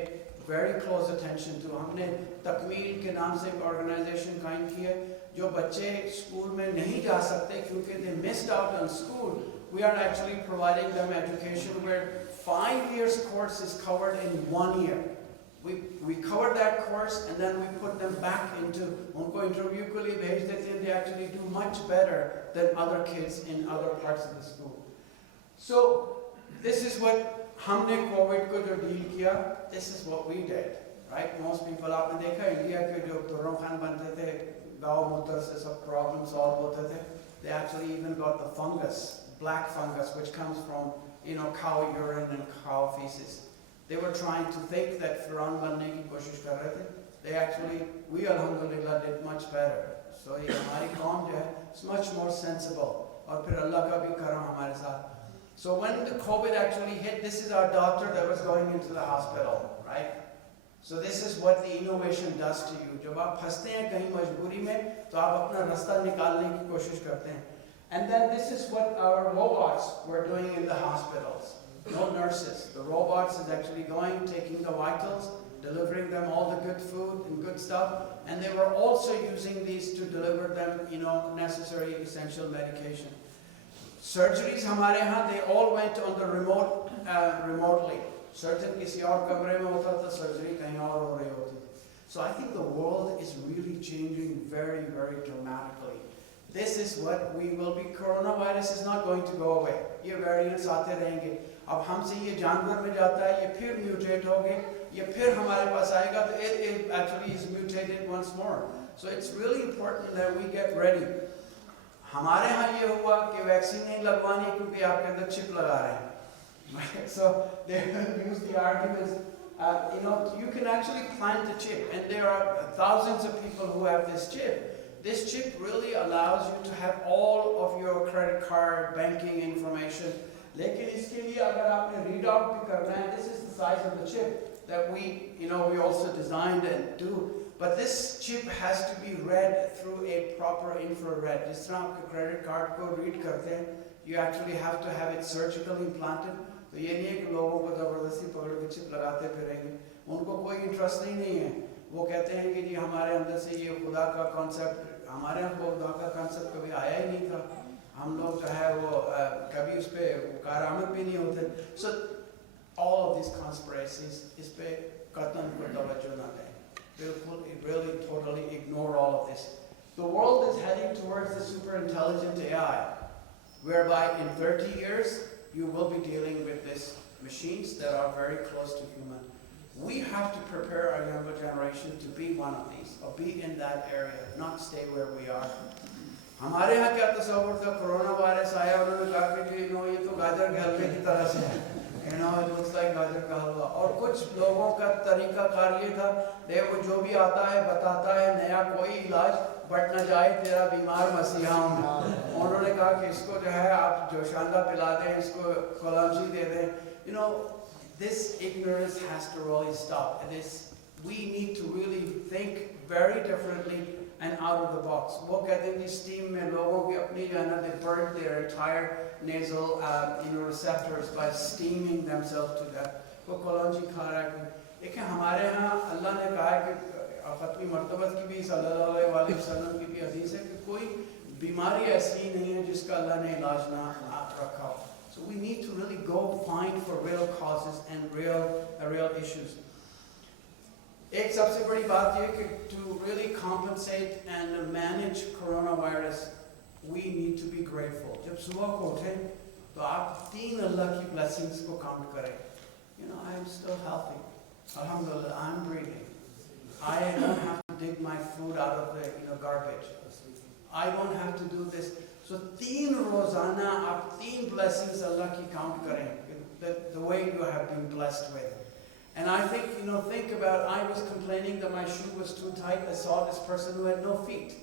very close attention to. हमने तकमील के नाम से एक ऑर्गेनाइजेशन कायम की है जो बच्चे स्कूल में नहीं जा सकते क्योंकि they missed out on school. We are actually providing them education where 5 years course is covered in 1 year. We cover that course and then we put them back into, उनको interview के लिए भेज देते हैं, they actually do much better than other kids in other parts of the school. So this is what हमने Covid को जो deal किया, this is what we did, right? Most people आपने देखा इंडिया के जो तुर्रों खान बनते थे, गाँव मूत्र से सब problem solve होते थे, they actually even got the fungus, black fungus, which comes from cow urine and cow feces. They were trying to think that Firaun बनने की कोशिश कर रहे थे. They actually, we alhamdulillah did much better. So ये हमारी कौम जो है, it's much more sensible. और फिर अल्लाह का भी करम हमारे साथ. So when the COVID actually hit, this is our doctor that was going into the hospital, right? So this is what the innovation does to you. जब आप फंसते हैं कहीं मजबूरी में, तो आप अपना रास्ता निकालने की कोशिश करते हैं. And then this is what our robots were doing in the hospitals. No nurses. The robots is actually going, taking the vitals, delivering them all the good food and good stuff, and they were also using these to deliver them, necessary essential medication. Surgeries हमारे यहाँ, they all went on the remotely. Surgeon किसी और कमरे में होता था, surgery कहीं और हो रही होती थी. So I think the world is really changing very, very dramatically. This is what we will be. Coronavirus is not going to go away. ये variants आते रहेंगे. अब हमसे ये जानवर में जाता है, ये फिर mutate होगे, ये फिर हमारे पास आएगा, तो it actually is mutated once more. So it's really important that we get ready. हमारे यहाँ ये हुआ कि वैक्सीन नहीं लगवानी क्योंकि आपके अंदर चिप लगा रहे हैं. So they use the arguments. You can actually plant the chip, and there are thousands of people who have this chip. This chip really allows you to have all of your credit card, banking information. लेकिन इसके लिए अगर आपने read out भी करना है, this is the size of the chip that we also designed and do. But this chip has to be read through a proper infrared. जिस तरह आपके credit card को read करते हैं, you actually have to have it surgically implanted. तो ये नहीं है कि लोगों को ज़बरदस्ती पकड़ के चिप लगाते फिरेंगे. उनको कोई इंटरेस्ट नहीं है. वो कहते हैं कि जी हमारे अंदर से ये खुदा का कॉन्सेप्ट, हमारे यहाँ खुदा का कॉन्सेप्ट कभी आया ही नहीं था. हम लोग जो है वो कभी उस पर कारामद भी नहीं होते. So all of these conspiracies, इस पे कतन को तवज्जो ना दें. Really totally ignore all of this. The world is heading towards the super intelligent AI, whereby in 30 years you will be dealing with these machines that are very close to human. We have to prepare our younger generation to be one of these, or be in that area, not stay where we are. हमारे यहाँ क्या तस्वीर था, corona virus आया, उन्होंने कहा कि ये तो गाजर के हलवे की तरह से है. It looks like गाजर का हलवा. और कुछ लोगों का तरीका कार ये था, देखो जो भी आता है बताता है नया कोई इलाज, बट न जाए तेरा बीमार मसीहा हूँ. उन्होंने कहा कि इसको जो है आप जोशांदा पिला दें, इसको कलौंजी दे दें. This ignorance has to really stop. We need to really think very differently and out of the box. वो कहते हैं कि स्टीम में लोगों की अपनी जो है ना, they burn their entire nasal receptors by steaming themselves to death. वो कलौंजी खा रहा है. लेकिन हमारे यहाँ अल्लाह ने कहा है कि ख़त्मी मर्तबत की भी सल्लल्लाहु अलैहि वसल्लम की भी हदीस है कि कोई बीमारी ऐसी नहीं है जिसका अल्लाह ने इलाज ना रखा हो. So we need to really go find for real causes and real issues. एक सबसे बड़ी बात ये कि to really compensate and manage coronavirus, we need to be grateful. जब सुबह को उठें तो आप 3 अल्लाह की blessings को count करें. I am still healthy. Alhamdulillah, I am breathing. I don't have to dig my food out of the garbage. I don't have to do this. So 3 रोजाना आप 3 blessings अल्लाह की count करें, the way you have been blessed with. And I think, think about, I was complaining that my shoe was too tight. I saw this person who had no feet.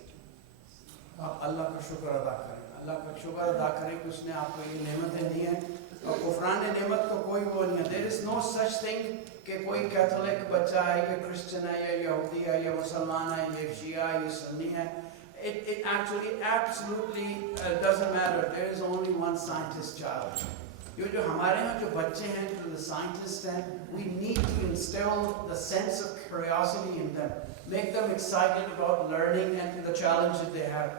आप अल्लाह का शुक्र अदा करें, अल्लाह का शुक्र अदा करें कि उसने आपको ये नेमतें दी हैं और कुफरान नेमत को कोई वो नहीं है। There is no such thing कि कोई कैथोलिक बच्चा है, ये क्रिश्चियन है, या यहूदी है, या मुसलमान है, ये शिया है, ये सुन्नी है। It actually absolutely doesn't matter. There is only one scientist child. ये जो हमारे यहाँ जो बच्चे हैं, जो the scientists हैं, we need to instill the sense of curiosity in them, make them excited about learning and the challenge that they have.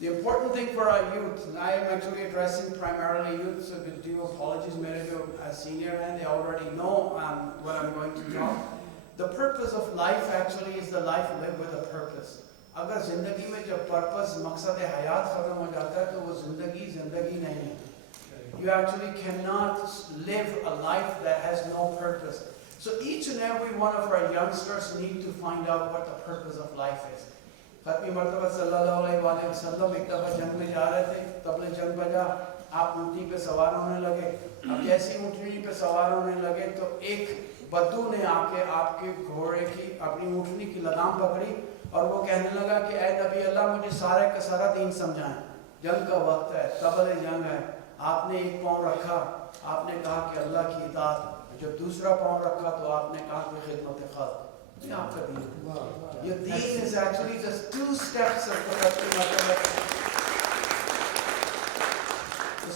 The important thing for our youth, and I am actually addressing primarily youth, so with due apologies, मेरे जो senior हैं, they already know what I'm going to talk. The purpose of life actually is the life lived with a purpose. अगर ज़िंदगी में जब purpose मकसद हयात ख़त्म हो जाता है तो वो ज़िंदगी नहीं है. You actually cannot live a life that has no purpose. So each and every one of our youngsters need to find out what the purpose of life is. ख़त्मी मर्तबा सल्लल्लाहु अलैहि वसल्लम एक दफ़ा जंग में जा रहे थे, तबले जंग बजा, आप ऊँटनी पे सवार होने लगे. अब जैसे ही ऊँटनी पे सवार होने लगे तो एक बद्दू ने आके आपके घोड़े की अपनी ऊँटनी की लगाम पकड़ी और वो कहने लगा कि ऐ नबी अल्लाह, मुझे सारे का सारा दीन समझाएं, जंग का वक्त है, तबले जंग है. आपने एक पाँव रखा, आपने कहा कि अल्लाह की इताअत. जब दूसरा पाँव रखा तो आपने कहा कि खिदमत खल्क़. ये आपका दीन. Your deen is actually just 2 steps of the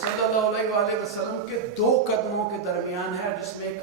सल्लल्लाहु अलैहि वसल्लम के 2 कदमों के दरमियान है, जिसमें एक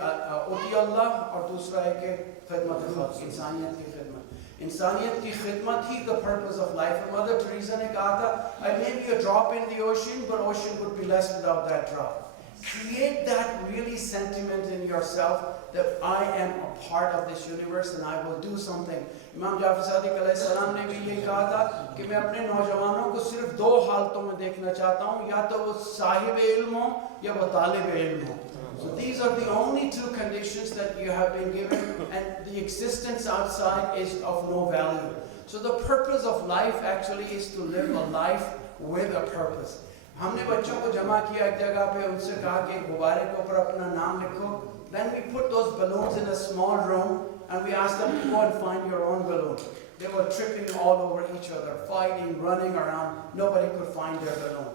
उती अल्लाह और दूसरा है कि खिदमत खल्क़, इंसानियत की खिदमत. इंसानियत की खिदमत ही the purpose of life. Mother Teresa ने कहा था, I may be a drop in the ocean, but ocean would be less without that drop. Create that really sentiment in yourself that I am a part of this universe and I will do something. इमाम जाफर सादिक अलैहिस्सलाम ने भी ये कहा था कि मैं अपने नौजवानों को सिर्फ 2 हालतों में देखना चाहता हूँ, या तो वो साहिब इल्म हो या वो तालिब इल्म हो. So these are the only 2 conditions that you have been given, and the existence outside is of no value. So the purpose of life actually is to live a life with a purpose. हमने बच्चों को जमा किया एक जगह पे, उनसे कहा कि गुब्बारे के ऊपर अपना नाम लिखो. Then we put those balloons in a small room and we asked them to go and find your own balloon. They were tripping all over each other, fighting, running around. Nobody could find their balloon.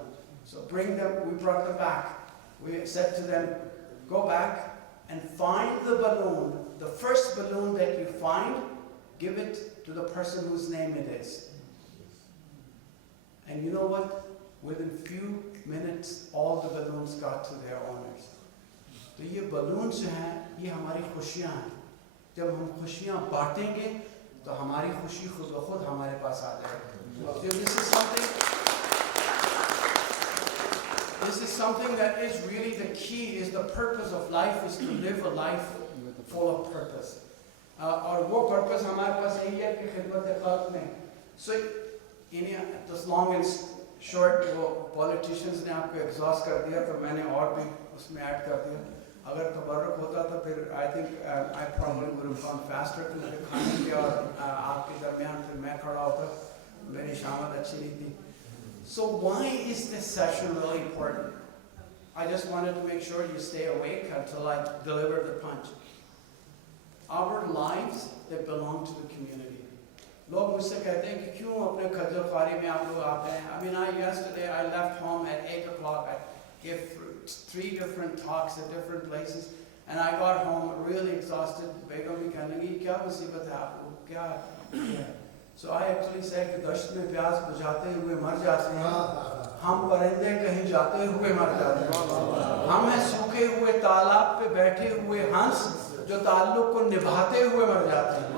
So we brought them back. We said to them, go back and find the balloon. The first balloon that you find, give it to the person whose name it is. And you know what? Within few minutes, all the balloons got to their owners. तो ये balloons जो हैं, ये हमारी खुशियाँ हैं. जब हम खुशियाँ बांटेंगे, तो हमारी खुशी खुद ब खुद हमारे पास आ जाएगी. So this is something that is really the key. Is the purpose of life is to live a life full of purpose. और वो purpose हमारे पास यही है कि खिदमत खल्क़ में. So this long and short, वो politicians ने आपको exhaust कर दिया, तो मैंने और भी उसमें add कर दिया. अगर तबर्रुक होता तो फिर I think I probably would have gone faster to the खाने के और आपके दरमियान फिर मैं खड़ा होता. मेरी शामत अच्छी नहीं थी. So why is this session really important? I just wanted to make sure you stay awake until I deliver the punch. Our lives, they belong to the community. लोग मुझसे कहते हैं कि क्यों अपने खज्जल ख्वारी में आप लोग आते हैं. I mean, yesterday I left home at 8 o'clock. I gave 3 different talks at different places, and I got home really exhausted. बेगम भी कहने लगी क्या मुसीबत है आपको, क्या है? So I actually said कि दश्त में प्यास बुझाते हुए मर जाते हैं, हम परिंदे कहीं जाते हुए मर जाते हैं. हम हैं सूखे हुए तालाब पे बैठे हुए हंस जो ताल्लुक को निभाते हुए मर जाते हैं.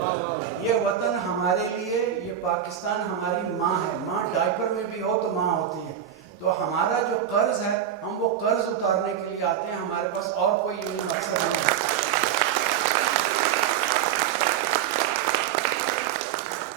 ये वतन हमारे लिए, ये पाकिस्तान हमारी माँ है. माँ डायपर में भी हो तो माँ होती है. तो हमारा जो कर्ज है, हम वो कर्ज उतारने के लिए आते हैं. हमारे पास और कोई मकसद नहीं है.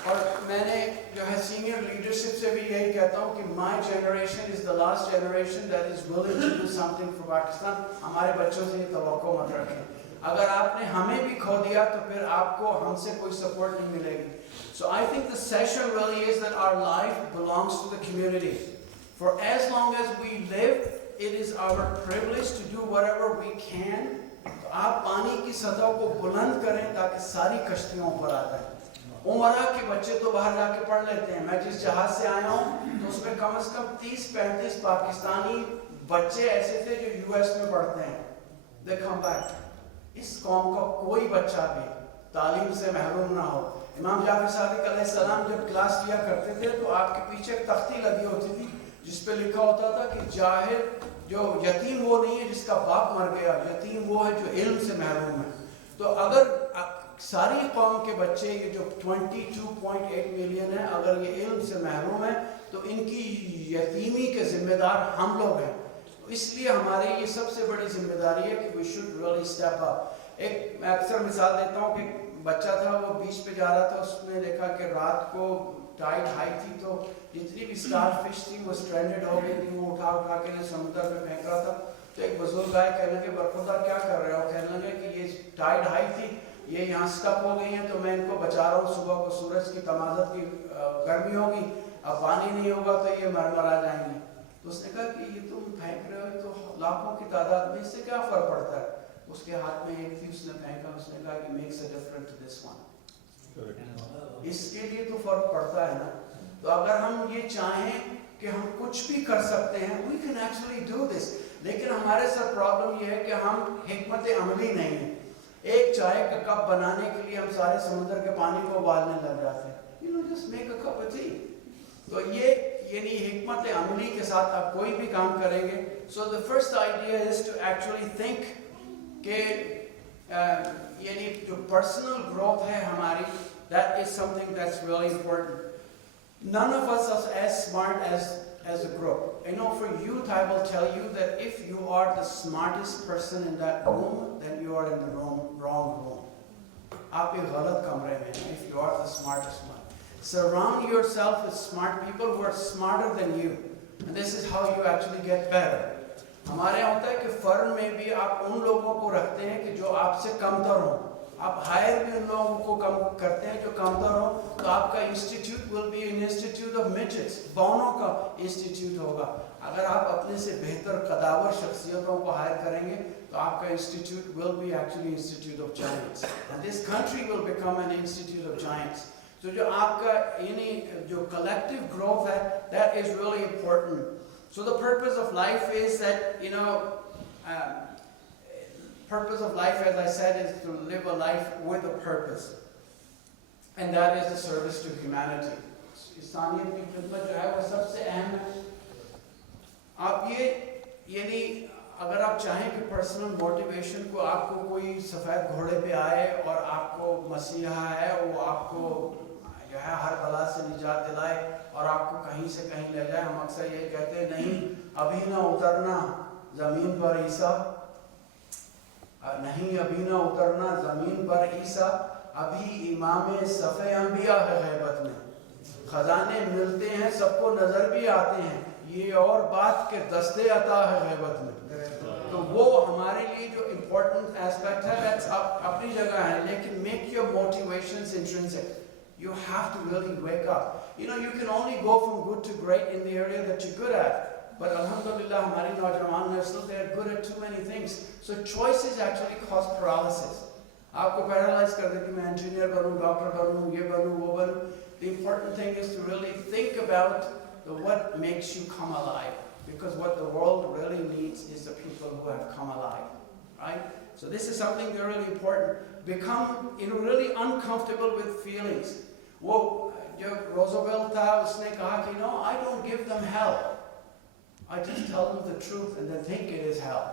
और मैंने जो है सीनियर लीडरशिप से भी यही कहता हूँ कि my generation is the last generation that is willing to do something for Pakistan. हमारे बच्चों से ये तवक्को मत रखें. अगर आपने हमें भी खो दिया तो फिर आपको हमसे कोई सपोर्ट नहीं मिलेगी. So I think the session really is that our life belongs to the community. For as long as we live, it is our privilege to do whatever we can. तो आप पानी की सतह को बुलंद करें ताकि सारी कश्तियों पर आ जाए. उमरा के बच्चे तो बाहर जाके पढ़ लेते हैं। मैं जिस जहाज से आया हूँ तो उसमें कम से कम 30-35 पाकिस्तानी बच्चे ऐसे थे जो यूएस में पढ़ते हैं। They come back। इस कौम का कोई बच्चा भी तालीम से महरूम ना हो। इमाम जाफर सादिक अलैहिस्सलाम जब क्लास लिया करते थे तो आपके पीछे एक तख्ती लगी होती थी जिस पे लिखा होता था कि जाहिर जो यतीम वो नहीं है जिसका बाप मर गया, यतीम वो है जो इल्म से महरूम है। तो अगर सारी कौम के बच्चे ये जो 22.8 मिलियन है अगर ये इल्म से महरूम है तो इनकी यतीमी के जिम्मेदार हम लोग हैं। तो इसलिए हमारी ये सबसे बड़ी जिम्मेदारी है कि we should really step up. एक मैं अक्सर मिसाल देता हूँ कि बच्चा था वो बीच पे जा रहा था, उसने देखा कि रात को टाइड हाई थी तो जितनी भी स्टार फिश थी वो स्ट्रैंडेड हो गई थी, वो उठा उठा के समुद्र में फेंक रहा था। तो एक बुजुर्ग आए, कहने लगे बरखुरदार क्या कर रहे हो? कहने लगे कि ये टाइड हाई थी, ये यहाँ स्टक हो गई हैं तो मैं इनको बचा रहा हूँ, सुबह को सूरज की तमाज़त की गर्मी होगी, अब पानी नहीं होगा तो ये मर जाएंगी। तो उसने कहा कि ये तुम फेंक रहे हो तो लाखों की तादाद में, इससे क्या फ़र्क पड़ता है? उसके हाथ में एक थी, उसने फेंका, उसने कहा कि makes a difference to this one. इसके लिए तो फर्क पड़ता है ना। तो अगर हम ये चाहें कि हम कुछ भी कर सकते हैं, we can actually do this. लेकिन हमारे साथ प्रॉब्लम ये है कि हम हिकमत अमली नहीं है। एक चाय का कप बनाने के लिए हम सारे समुद्र के पानी को उबालने लग जाते हैं। You know, just make a cup of T. तो ये यानी हिकमत अमली के साथ आप कोई भी काम करेंगे। So the first idea is to actually think कि यानी जो पर्सनल ग्रोथ है हमारी, that is something that's really important. None of us are as smart as a group. You know, for youth, I will tell you that if you are the smartest person in that room, then you are in the wrong room. आप एक गलत कमरे में हैं if you are the smartest one. Surround yourself with smart people who are smarter than you, and this is how you actually get better. हमारे यहाँ होता है कि फर्म में भी आप उन लोगों को रखते हैं कि जो आपसे कमतर हो। आप हायर भी उन लोगों को कम करते हैं जो कमतर हो। तो आपका institute will be an institute of midgets, बौनों का इंस्टीट्यूट होगा। अगर आप अपने से बेहतर कदावर शख्सियतों को हायर करेंगे तो आपका institute will B actually institute of giants, and this country will become an institute of giants. तो जो आपका यानी जो कलेक्टिव ग्रोथ है, that is really important. So the purpose of life is that, you know, purpose of life, as I said, is to live a life with a purpose, and that is the service to humanity. इंसानियत की खिदमत जो है वो सबसे अहम है। आप ये यानी अगर आप चाहें कि पर्सनल मोटिवेशन को आपको कोई सफ़ेद घोड़े पे आए और आपको मसीहा है वो आपको जो है हर बला से निजात दिलाए और आपको कहीं से कहीं ले जाए, हम अक्सर ये कहते हैं नहीं अभी ना उतरना ज़मीन पर ईसा, नहीं अभी ना उतरना ज़मीन पर ईसा, अभी इमाम सफ़े अंबिया है गैबत में, खजाने मिलते हैं सबको नज़र भी आते हैं, ये और बात के दस्ते अता है गैबत में। तो वो हमारे लिए जो इम्पोर्टेंट एस्पेक्ट है दैट्स अपनी जगह है, लेकिन make your motivations intrinsic. You have to really wake up. You know, you can only go from good to great in the area that you're good at. But alhamdulillah, hamari naujawan nasl, they are good at too many things. So choices actually cause paralysis. आपको paralyze कर देती मैं engineer बनूँ, doctor बनूँ, ये बनूँ, वो बनूँ. The important thing is to really think about what makes you come alive. Because what the world really needs is the people who have come alive. Right? So this is something really important. Become, you know, really uncomfortable with feelings. वो जब रोज़वेल्ट था उसने कहा कि no, I don't give them hell. I just tell them the truth and they think it is hell.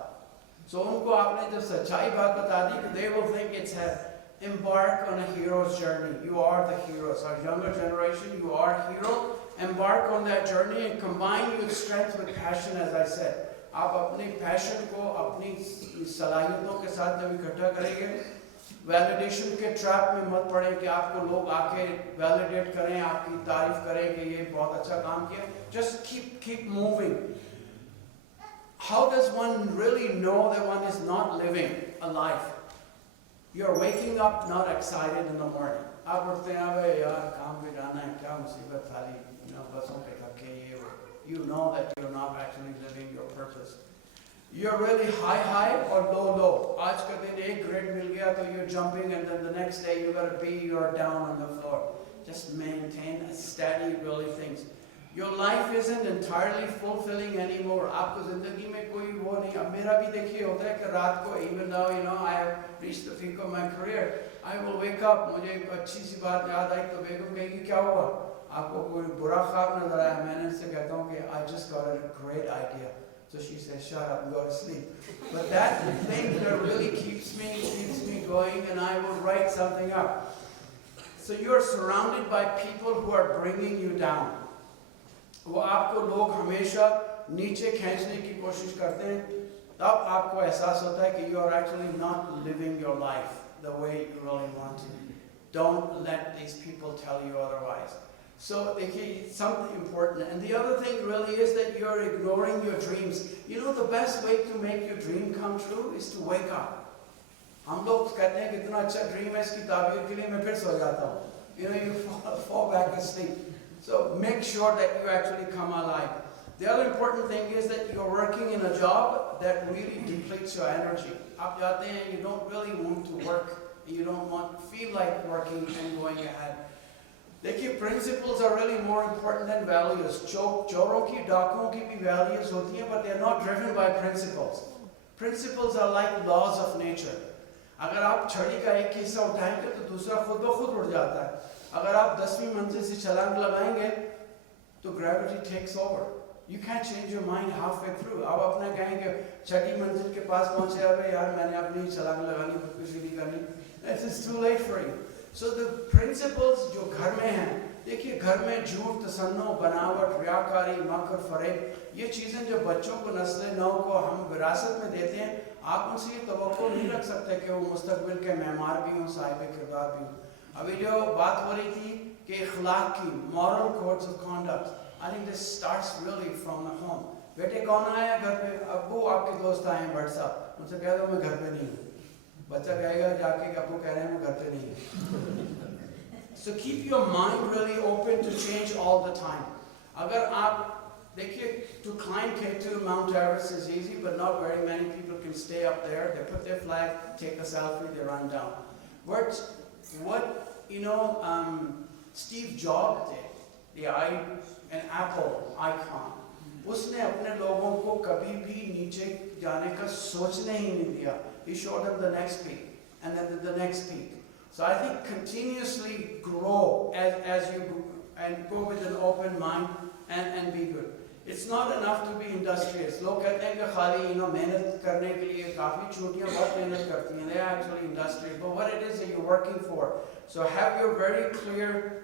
So उनको आपने जब सच्चाई बात बता दी कि they will think it's hell. Embark on a hero's journey. You are the heroes. Our younger generation, you are a hero. Embark on that journey and combine your strength with passion, as I said. आप अपने passion को अपनी सलाहियतों के साथ जब इकट्ठा करेंगे, validation के ट्रैप में मत पड़े कि आपको लोग आके वैलिडेट करें, आपकी तारीफ करें कि ये बहुत अच्छा काम किया। Just keep moving. How does one really know that one is not living a life? You're waking up not excited in the morning. आप उठते हैं अबे यार काम पे जाना है, क्या मुसीबत थाली, बसों पे थके ये वो। You know that you're not actually living your purpose. You're really high or low. आज का दिन एक ग्रेड मिल गया गया तो you're jumping and then the next day you got to be, you're down on the floor. Just maintain a steady really things. Your life isn't entirely fulfilling anymore. आपको ज़िंदगी में कोई वो नहीं. अब मेरा भी देखिए होता है कि रात को even though you know I have reached the peak of my career, I will wake up. मुझे एक अच्छी सी बात याद आई तो बेगम कहेगी क्या हुआ? आपको कोई बुरा ख्वाब नजर आया? मैंने उससे कहता हूँ कि I just got a great idea. So she says, shut up and go to sleep. But that thing that really keeps me going, and I will write something up. So you're surrounded by people who are bringing you down. वो आपको लोग हमेशा नीचे खींचने की कोशिश करते हैं, तब आपको एहसास होता है कि you are actually not living your life the way you really want to. Don't let these people tell you otherwise. So देखिए something important, and the other thing really is that you're ignoring your dreams. You know the best way to make your dream come true is to wake up. हम लोग कहते हैं कितना अच्छा dream है इसकी ताबीर के लिए मैं फिर सो जाता हूँ. You know, you fall back asleep. So make sure that you actually come alive. The other important thing is that you're working in a job that really depletes your energy. आप जाते हैं, you don't really want to work, you don't feel like working and going ahead. देखिए, principles are really more important than values. चोरों की डाकुओं की भी values होती हैं, but they are not driven by principles. Principles are like laws of nature. अगर आप छड़ी का एक हिस्सा उठाएंगे तो दूसरा खुद ब खुद उड़ जाता है. अगर आप 10वीं मंजिल से छलांग लगाएंगे तो gravity takes over. You can't change your mind halfway through. आप अपना कहेंगे छठी मंजिल के पास पहुंचे, अबे यार मैंने अपनी छलांग लगानी खुदकुशी नहीं करनी. It's too late for you. So the principles जो घर में हैं, देखिए घर में झूठ, तसन्नो, बनावट, रियाकारी, मकर, फरेब, ये चीज़ें जो बच्चों को नस्ल नौ को हम विरासत में देते हैं, आप उनसे ये तवक्को नहीं रख सकते कि वो मुस्तकबिल के मेमार भी हों, साहिब किरदार भी हों. अभी जो बात हो रही थी कि इखलाक की, moral codes of conduct, I think this starts really from the home. बेटे कौन आया घर पे? अब्बू आपके दोस्त आए हैं व्हाट्सएप, उनसे कह दो मैं घर पे नहीं हूँ. बच्चा कहेगा जाके कि अब्बू कह रहे हैं मैं घर पे नहीं हूँ. So keep your mind really open to change all the time. अगर आप देखिए, to climb K2 Mount Everest is easy, but not very many people can stay up there. They put their flag, take a selfie, they run down. What Steve Jobs did, an Apple icon, उसने अपने लोगों को कभी भी नीचे जाने का सोचने ही नहीं दिया. He showed them the next peak, and then the next peak. So I think continuously grow as you go, and go with an open mind and be good. It's not enough to be industrious. लोग कहते हैं कि खाली मेहनत करने के लिए काफ़ी छोटियाँ बहुत मेहनत करती हैं. They are actually industrious, but what it is that you're working for. So have your very clear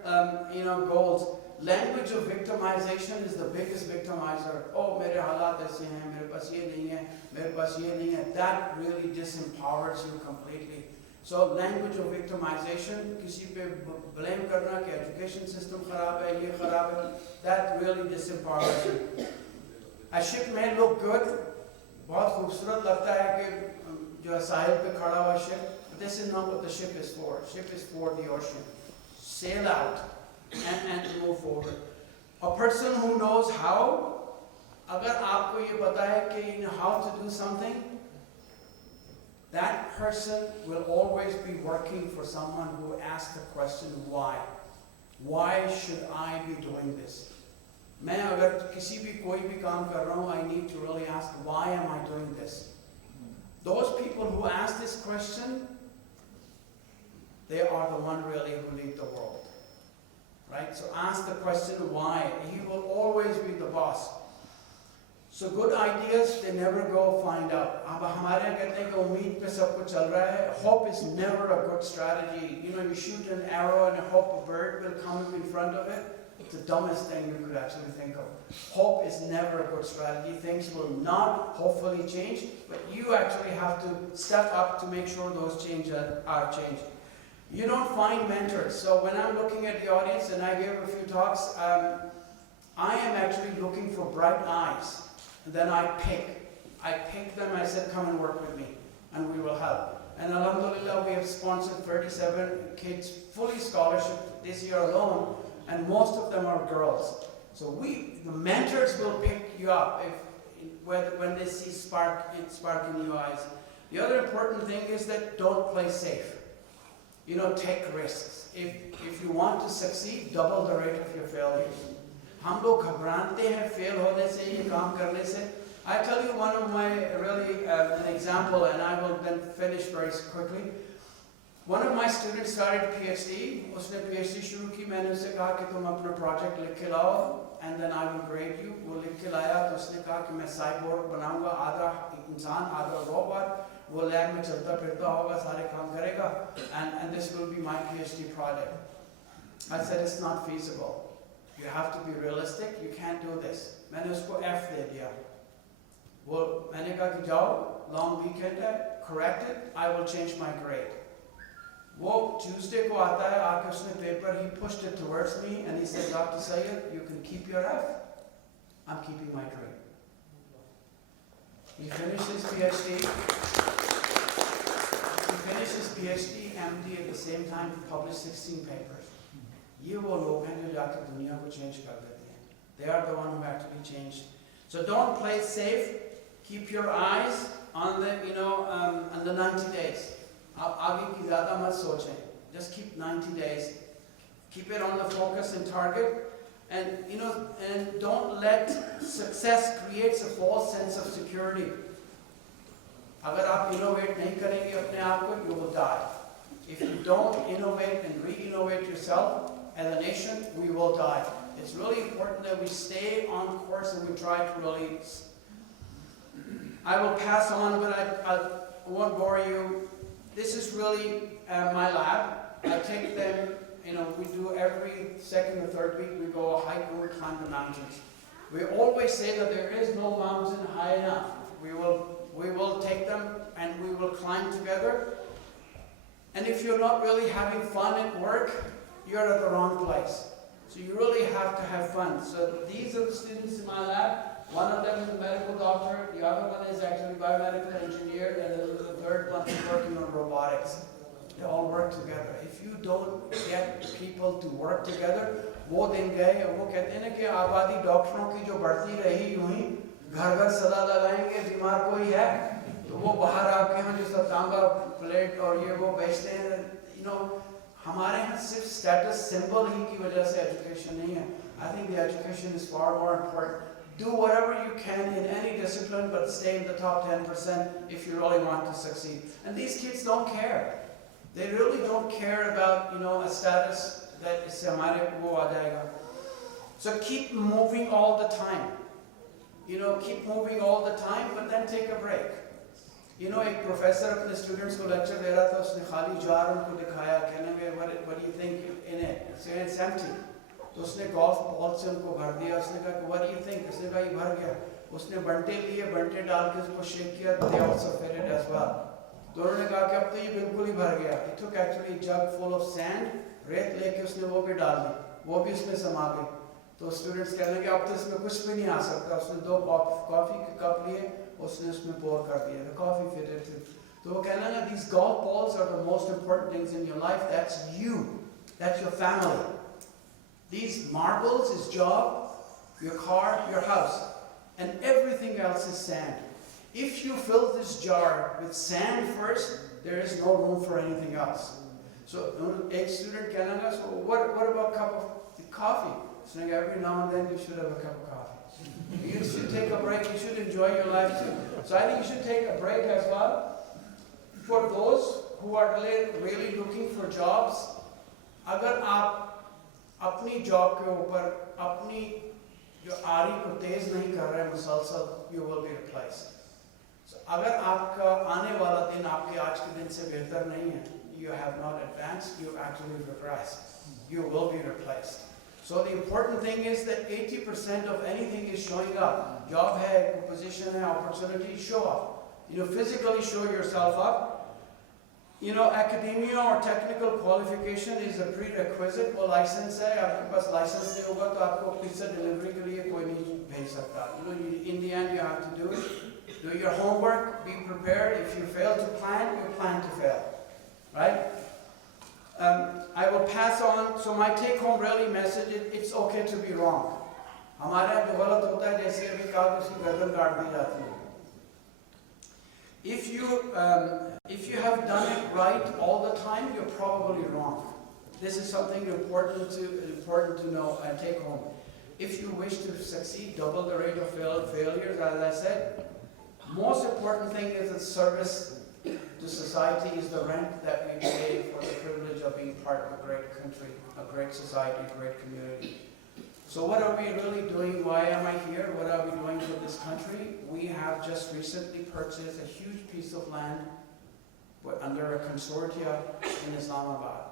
goals. Language of victimization is the biggest victimizer. Oh, मेरे हालात ऐसे हैं, मेरे पास ये नहीं है, मेरे पास ये नहीं है. That really disempowers you completely. So language of victimization, किसी पे blame करना कि education system खराब है, ये खराब है, that really disempowers you. A ship may look good, बहुत खूबसूरत लगता है कि जो साहिल पे खड़ा हुआ ship, but this is not what the ship is for. Ship is for the ocean. Sail out and move forward. A person who knows how, अगर आपको ये पता है कि how to do something, that person will always be working for someone who asks the question, why? Why should I be doing this? मैं अगर किसी भी कोई भी काम कर रहा हूँ, I need to really ask, why am I doing this? Those people who ask this question, they are the one really who lead the world. Right? So ask the question, why? He will always be the boss. So good ideas, they never go find out. अब हमारे यहाँ कहते हैं कि उम्मीद पे सब कुछ चल रहा है. Hope is never a good strategy. You shoot an arrow and hope a bird will come up in front of it. It's the dumbest thing you could actually think of. Hope is never a good strategy. Things will not hopefully change, but you actually have to step up to make sure those changes are changed. You don't find mentors. So when I'm looking at the audience and I give a few talks, I am actually looking for bright eyes. And then I pick them, I said, come and work with me, and we will help. And alhamdulillah, we have sponsored 37 kids, fully scholarship this year alone, and most of them are girls. So the mentors will pick you up when they see spark in your eyes. The other important thing is that don't play safe. You know, take risks. If you want to succeed, double the rate of your failures. हम लोग घबराते हैं fail होने से, ये काम करने से. I tell you one of my really an example, and I will then finish very quickly. One of my students started PhD. उसने PhD शुरू की. मैंने उससे कहा कि तुम अपना project लिख के लाओ, and then I will grade you. वो लिख के लाया तो उसने कहा कि मैं cyborg बनाऊंगा, आधा इंसान आधा robot. वो लैब में चलता फिरता होगा, सारे काम करेगा, and this will be my PhD project. I said it's not feasible. You have to be realistic. You can't do this. मैंने उसको F दे दिया. वो मैंने कहा कि जाओ, long weekend है, correct it. I will change my grade. वो Tuesday को आता है, आके उसने paper, he pushed it towards me and he said, Dr. Syed, you can keep your F. I'm keeping my grade. He finished his PhD. PhD, MD at the same time, published 16 papers. ये वो लोग हैं जो जाके दुनिया को change कर देते हैं. They are the one who actually changed. So don't play safe. Keep your eyes on the, on the 90 days. आप आगे की ज़्यादा मत सोचें. Just keep 90 days. Keep it on the focus and target. And don't let success creates a false sense of security. अगर आप innovate नहीं करेंगे अपने आप को, you will die. If you don't innovate and re-innovate yourself as a nation, we will die. It's really important that we stay on course and we try to really. I will pass on, but I won't bore you. This is really my lab. I take them, we do every second or third week, we go a hike and we climb the mountains. We always say that there is no mountain high enough. We will take them and we will climb together. And if you're not really having fun at work, you're at the wrong place. So you really have to have fun. So these are the students in my lab. One of them is a medical doctor, the other one is actually a biomedical engineer, and the third one is working on robotics. They all work together. If you don't get people to work together, वो दिन गए वो कहते हैं ना कि आबादी डॉक्टरों की जो बढ़ती रही यूं ही घर घर सदा लगाएंगे बीमार कोई है तो वो बाहर आके हम जैसा तांगा प्लेट और ये वो बेचते हैं हमारे यहाँ सिर्फ स्टेटस सिंबल ही की वजह से एजुकेशन नहीं है. I think the education is far more important. Do whatever you can in any discipline, but stay in the top 10% if you really want to succeed. And these kids don't care. They really don't care about a status that is hamare wo aa jayega. So keep moving all the time. Keep moving all the time, but then take a break. एक professor अपने students को lecture दे रहा था, उसने खाली jar उनको दिखाया, कहने में what do you think in it? It's empty. तो उसने गोल्फ बॉल से उनको भर दिया. उसने कहा what do you think? उसने कहा ये भर गया. उसने बंटे लिए, बंटे डाल के उसको शेक किया, they also fed it as well. तो उन्होंने कहा कि अब तो ये बिल्कुल ही भर गया. He took actually a jug full of sand, रेत लेके उसने वो भी डाल दी, वो भी उसमें समा गई. तो स्टूडेंट्स कहने लगे अब तो इसमें कुछ भी नहीं आ सकता. उसने 2 कॉफी के कप लिए, उसने उसमें पोर कर दिया. The coffee fitted too. तो वो कहने लगे these golf balls are the most important things in your life. That's you. That's your family. These marbles is job, your car, your house, and everything else is sand. If you fill this jar with sand first, there is no room for anything else. So a student can ask, so what about a cup of coffee? So every now and then you should have a cup of coffee. You should take a break. You should enjoy your life too. So I think you should take a break as well. For those who are really looking for jobs, अगर आप अपनी job के ऊपर अपनी जो आरी को तेज नहीं कर रहे मुसलसल, you will be replaced. So अगर आपका आने वाला दिन आपके आज के दिन से बेहतर नहीं है, you have not advanced, you actually regressed. You will be replaced. So the important thing is that 80% of anything is showing up. Job hai, position hai, opportunity, show up. Physically show yourself up. Academia or technical qualification is a prerequisite. वो license है, आपके पास license नहीं होगा तो आपको pizza delivery के लिए कोई नहीं भेज सकता. In the end, you have to do it. Do your homework. Be prepared. If you fail to plan, you plan to fail. Right? I will pass on. So my take-home really message is it's okay to be wrong. हमारे यहाँ जो गलत होता है जैसे अभी कहा उसकी गर्दन काट दी जाती है. If you have done it right all the time, you're probably wrong. This is something important to know and take home. If you wish to succeed, double the rate of failures, as I said. Most important thing is that service to society is the rent that we pay for the privilege of being part of a great country, a great society, a great community. So what are we really doing? Why am I here? What are we doing for this country? We have just recently purchased a huge piece of land under a consortia in Islamabad.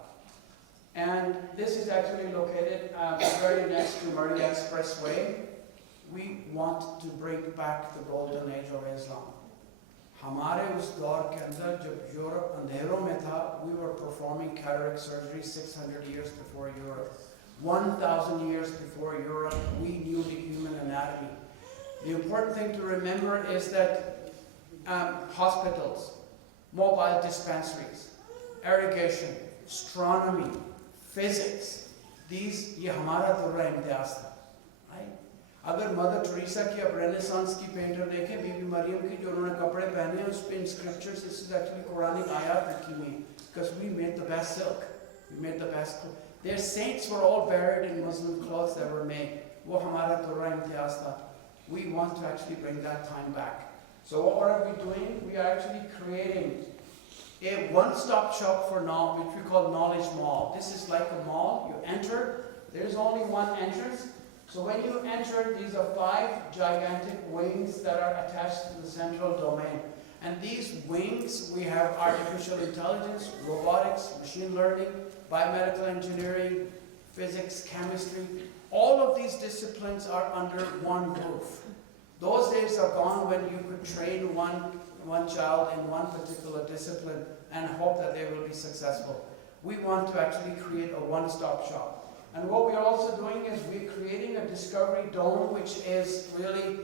And this is actually located very next to Murray Expressway. We want to bring back the golden age of Islam. हमारे उस दौर के अंदर जब Europe अंधेरों में था, we were performing cataract surgery 600 years before Europe. 1,000 years before Europe, we knew the human anatomy. The important thing to remember is that hospitals, mobile dispensaries, irrigation, astronomy, physics, these ये हमारा दौर इम्तियाज़ था, right? अगर mother Teresa की अब renaissance की painter देखें, बीबी मरियम की जो उन्होंने कपड़े पहने हैं, उस पे inscriptions, this is actually Quranic ayat रखी हुई हैं, because we made the best silk, we made the best. Their saints were all buried in Muslim clothes that were made. वो हमारा दौर इम्तियाज़ था. We want to actually bring that time back. So what are we doing? We are actually creating a one-stop shop for knowledge, which we call Knowledge Mall. This is like a mall. You enter, there's only one entrance. So when you enter, these are 5 gigantic wings that are attached to the central domain. And these wings, we have artificial intelligence, robotics, machine learning, biomedical engineering, physics, chemistry. All of these disciplines are under one roof. Those days are gone when you could train one child in one particular discipline and hope that they will be successful. We want to actually create a one-stop shop. And what we are also doing is we're creating a discovery dome, which is really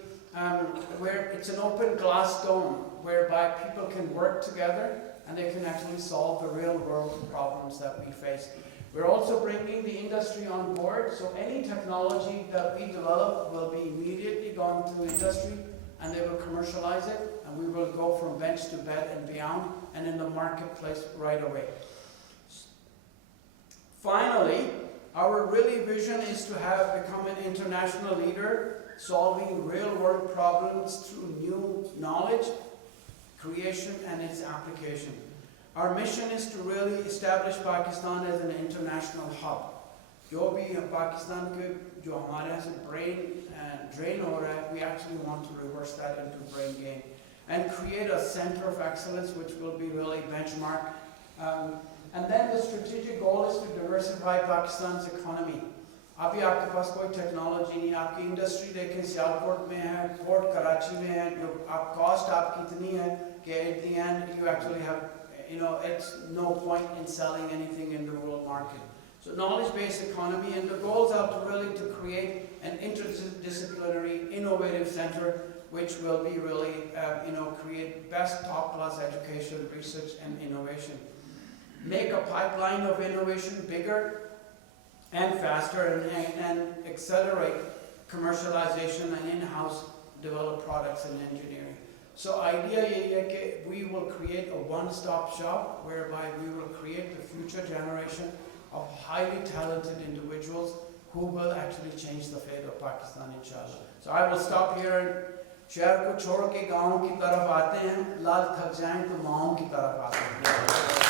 where it's an open glass dome, whereby people can work together and they can actually solve the real world problems that we face. We're also bringing the industry on board, so any technology that we develop will be immediately gone to industry and they will commercialize it, and we will go from bench to bed and beyond and in the marketplace right away. Finally, our really vision is to become an international leader, solving real-world problems through new knowledge, creation, and its application. Our mission is to really establish Pakistan as an international hub. जो भी Pakistan के जो हमारे यहाँ से brain drain हो रहा है, we actually want to reverse that into brain gain and create a center of excellence which will be really benchmark. And then the strategic goal is to diversify Pakistan's economy. अभी आपके पास कोई technology नहीं, आपकी industry देखें सियालकोट में है, port Karachi में है, जो आप कॉस्ट आपकी इतनी है कि at the end you actually have, it's no point in selling anything in the world market. So knowledge-based economy, and the goals are to really to create an interdisciplinary, innovative center which will be really, create best top-class education, research, and innovation. Make a pipeline of innovation bigger and faster, and accelerate commercialization and in-house developed products and engineering. So idea is that we will create a one-stop shop whereby we will create the future generation of highly talented individuals who will actually change the fate of Pakistan, inshallah. So I will stop here and शहर को छोड़ के गाँव की तरफ आते हैं, लाल थक जाएं तो माओं की तरफ आते हैं.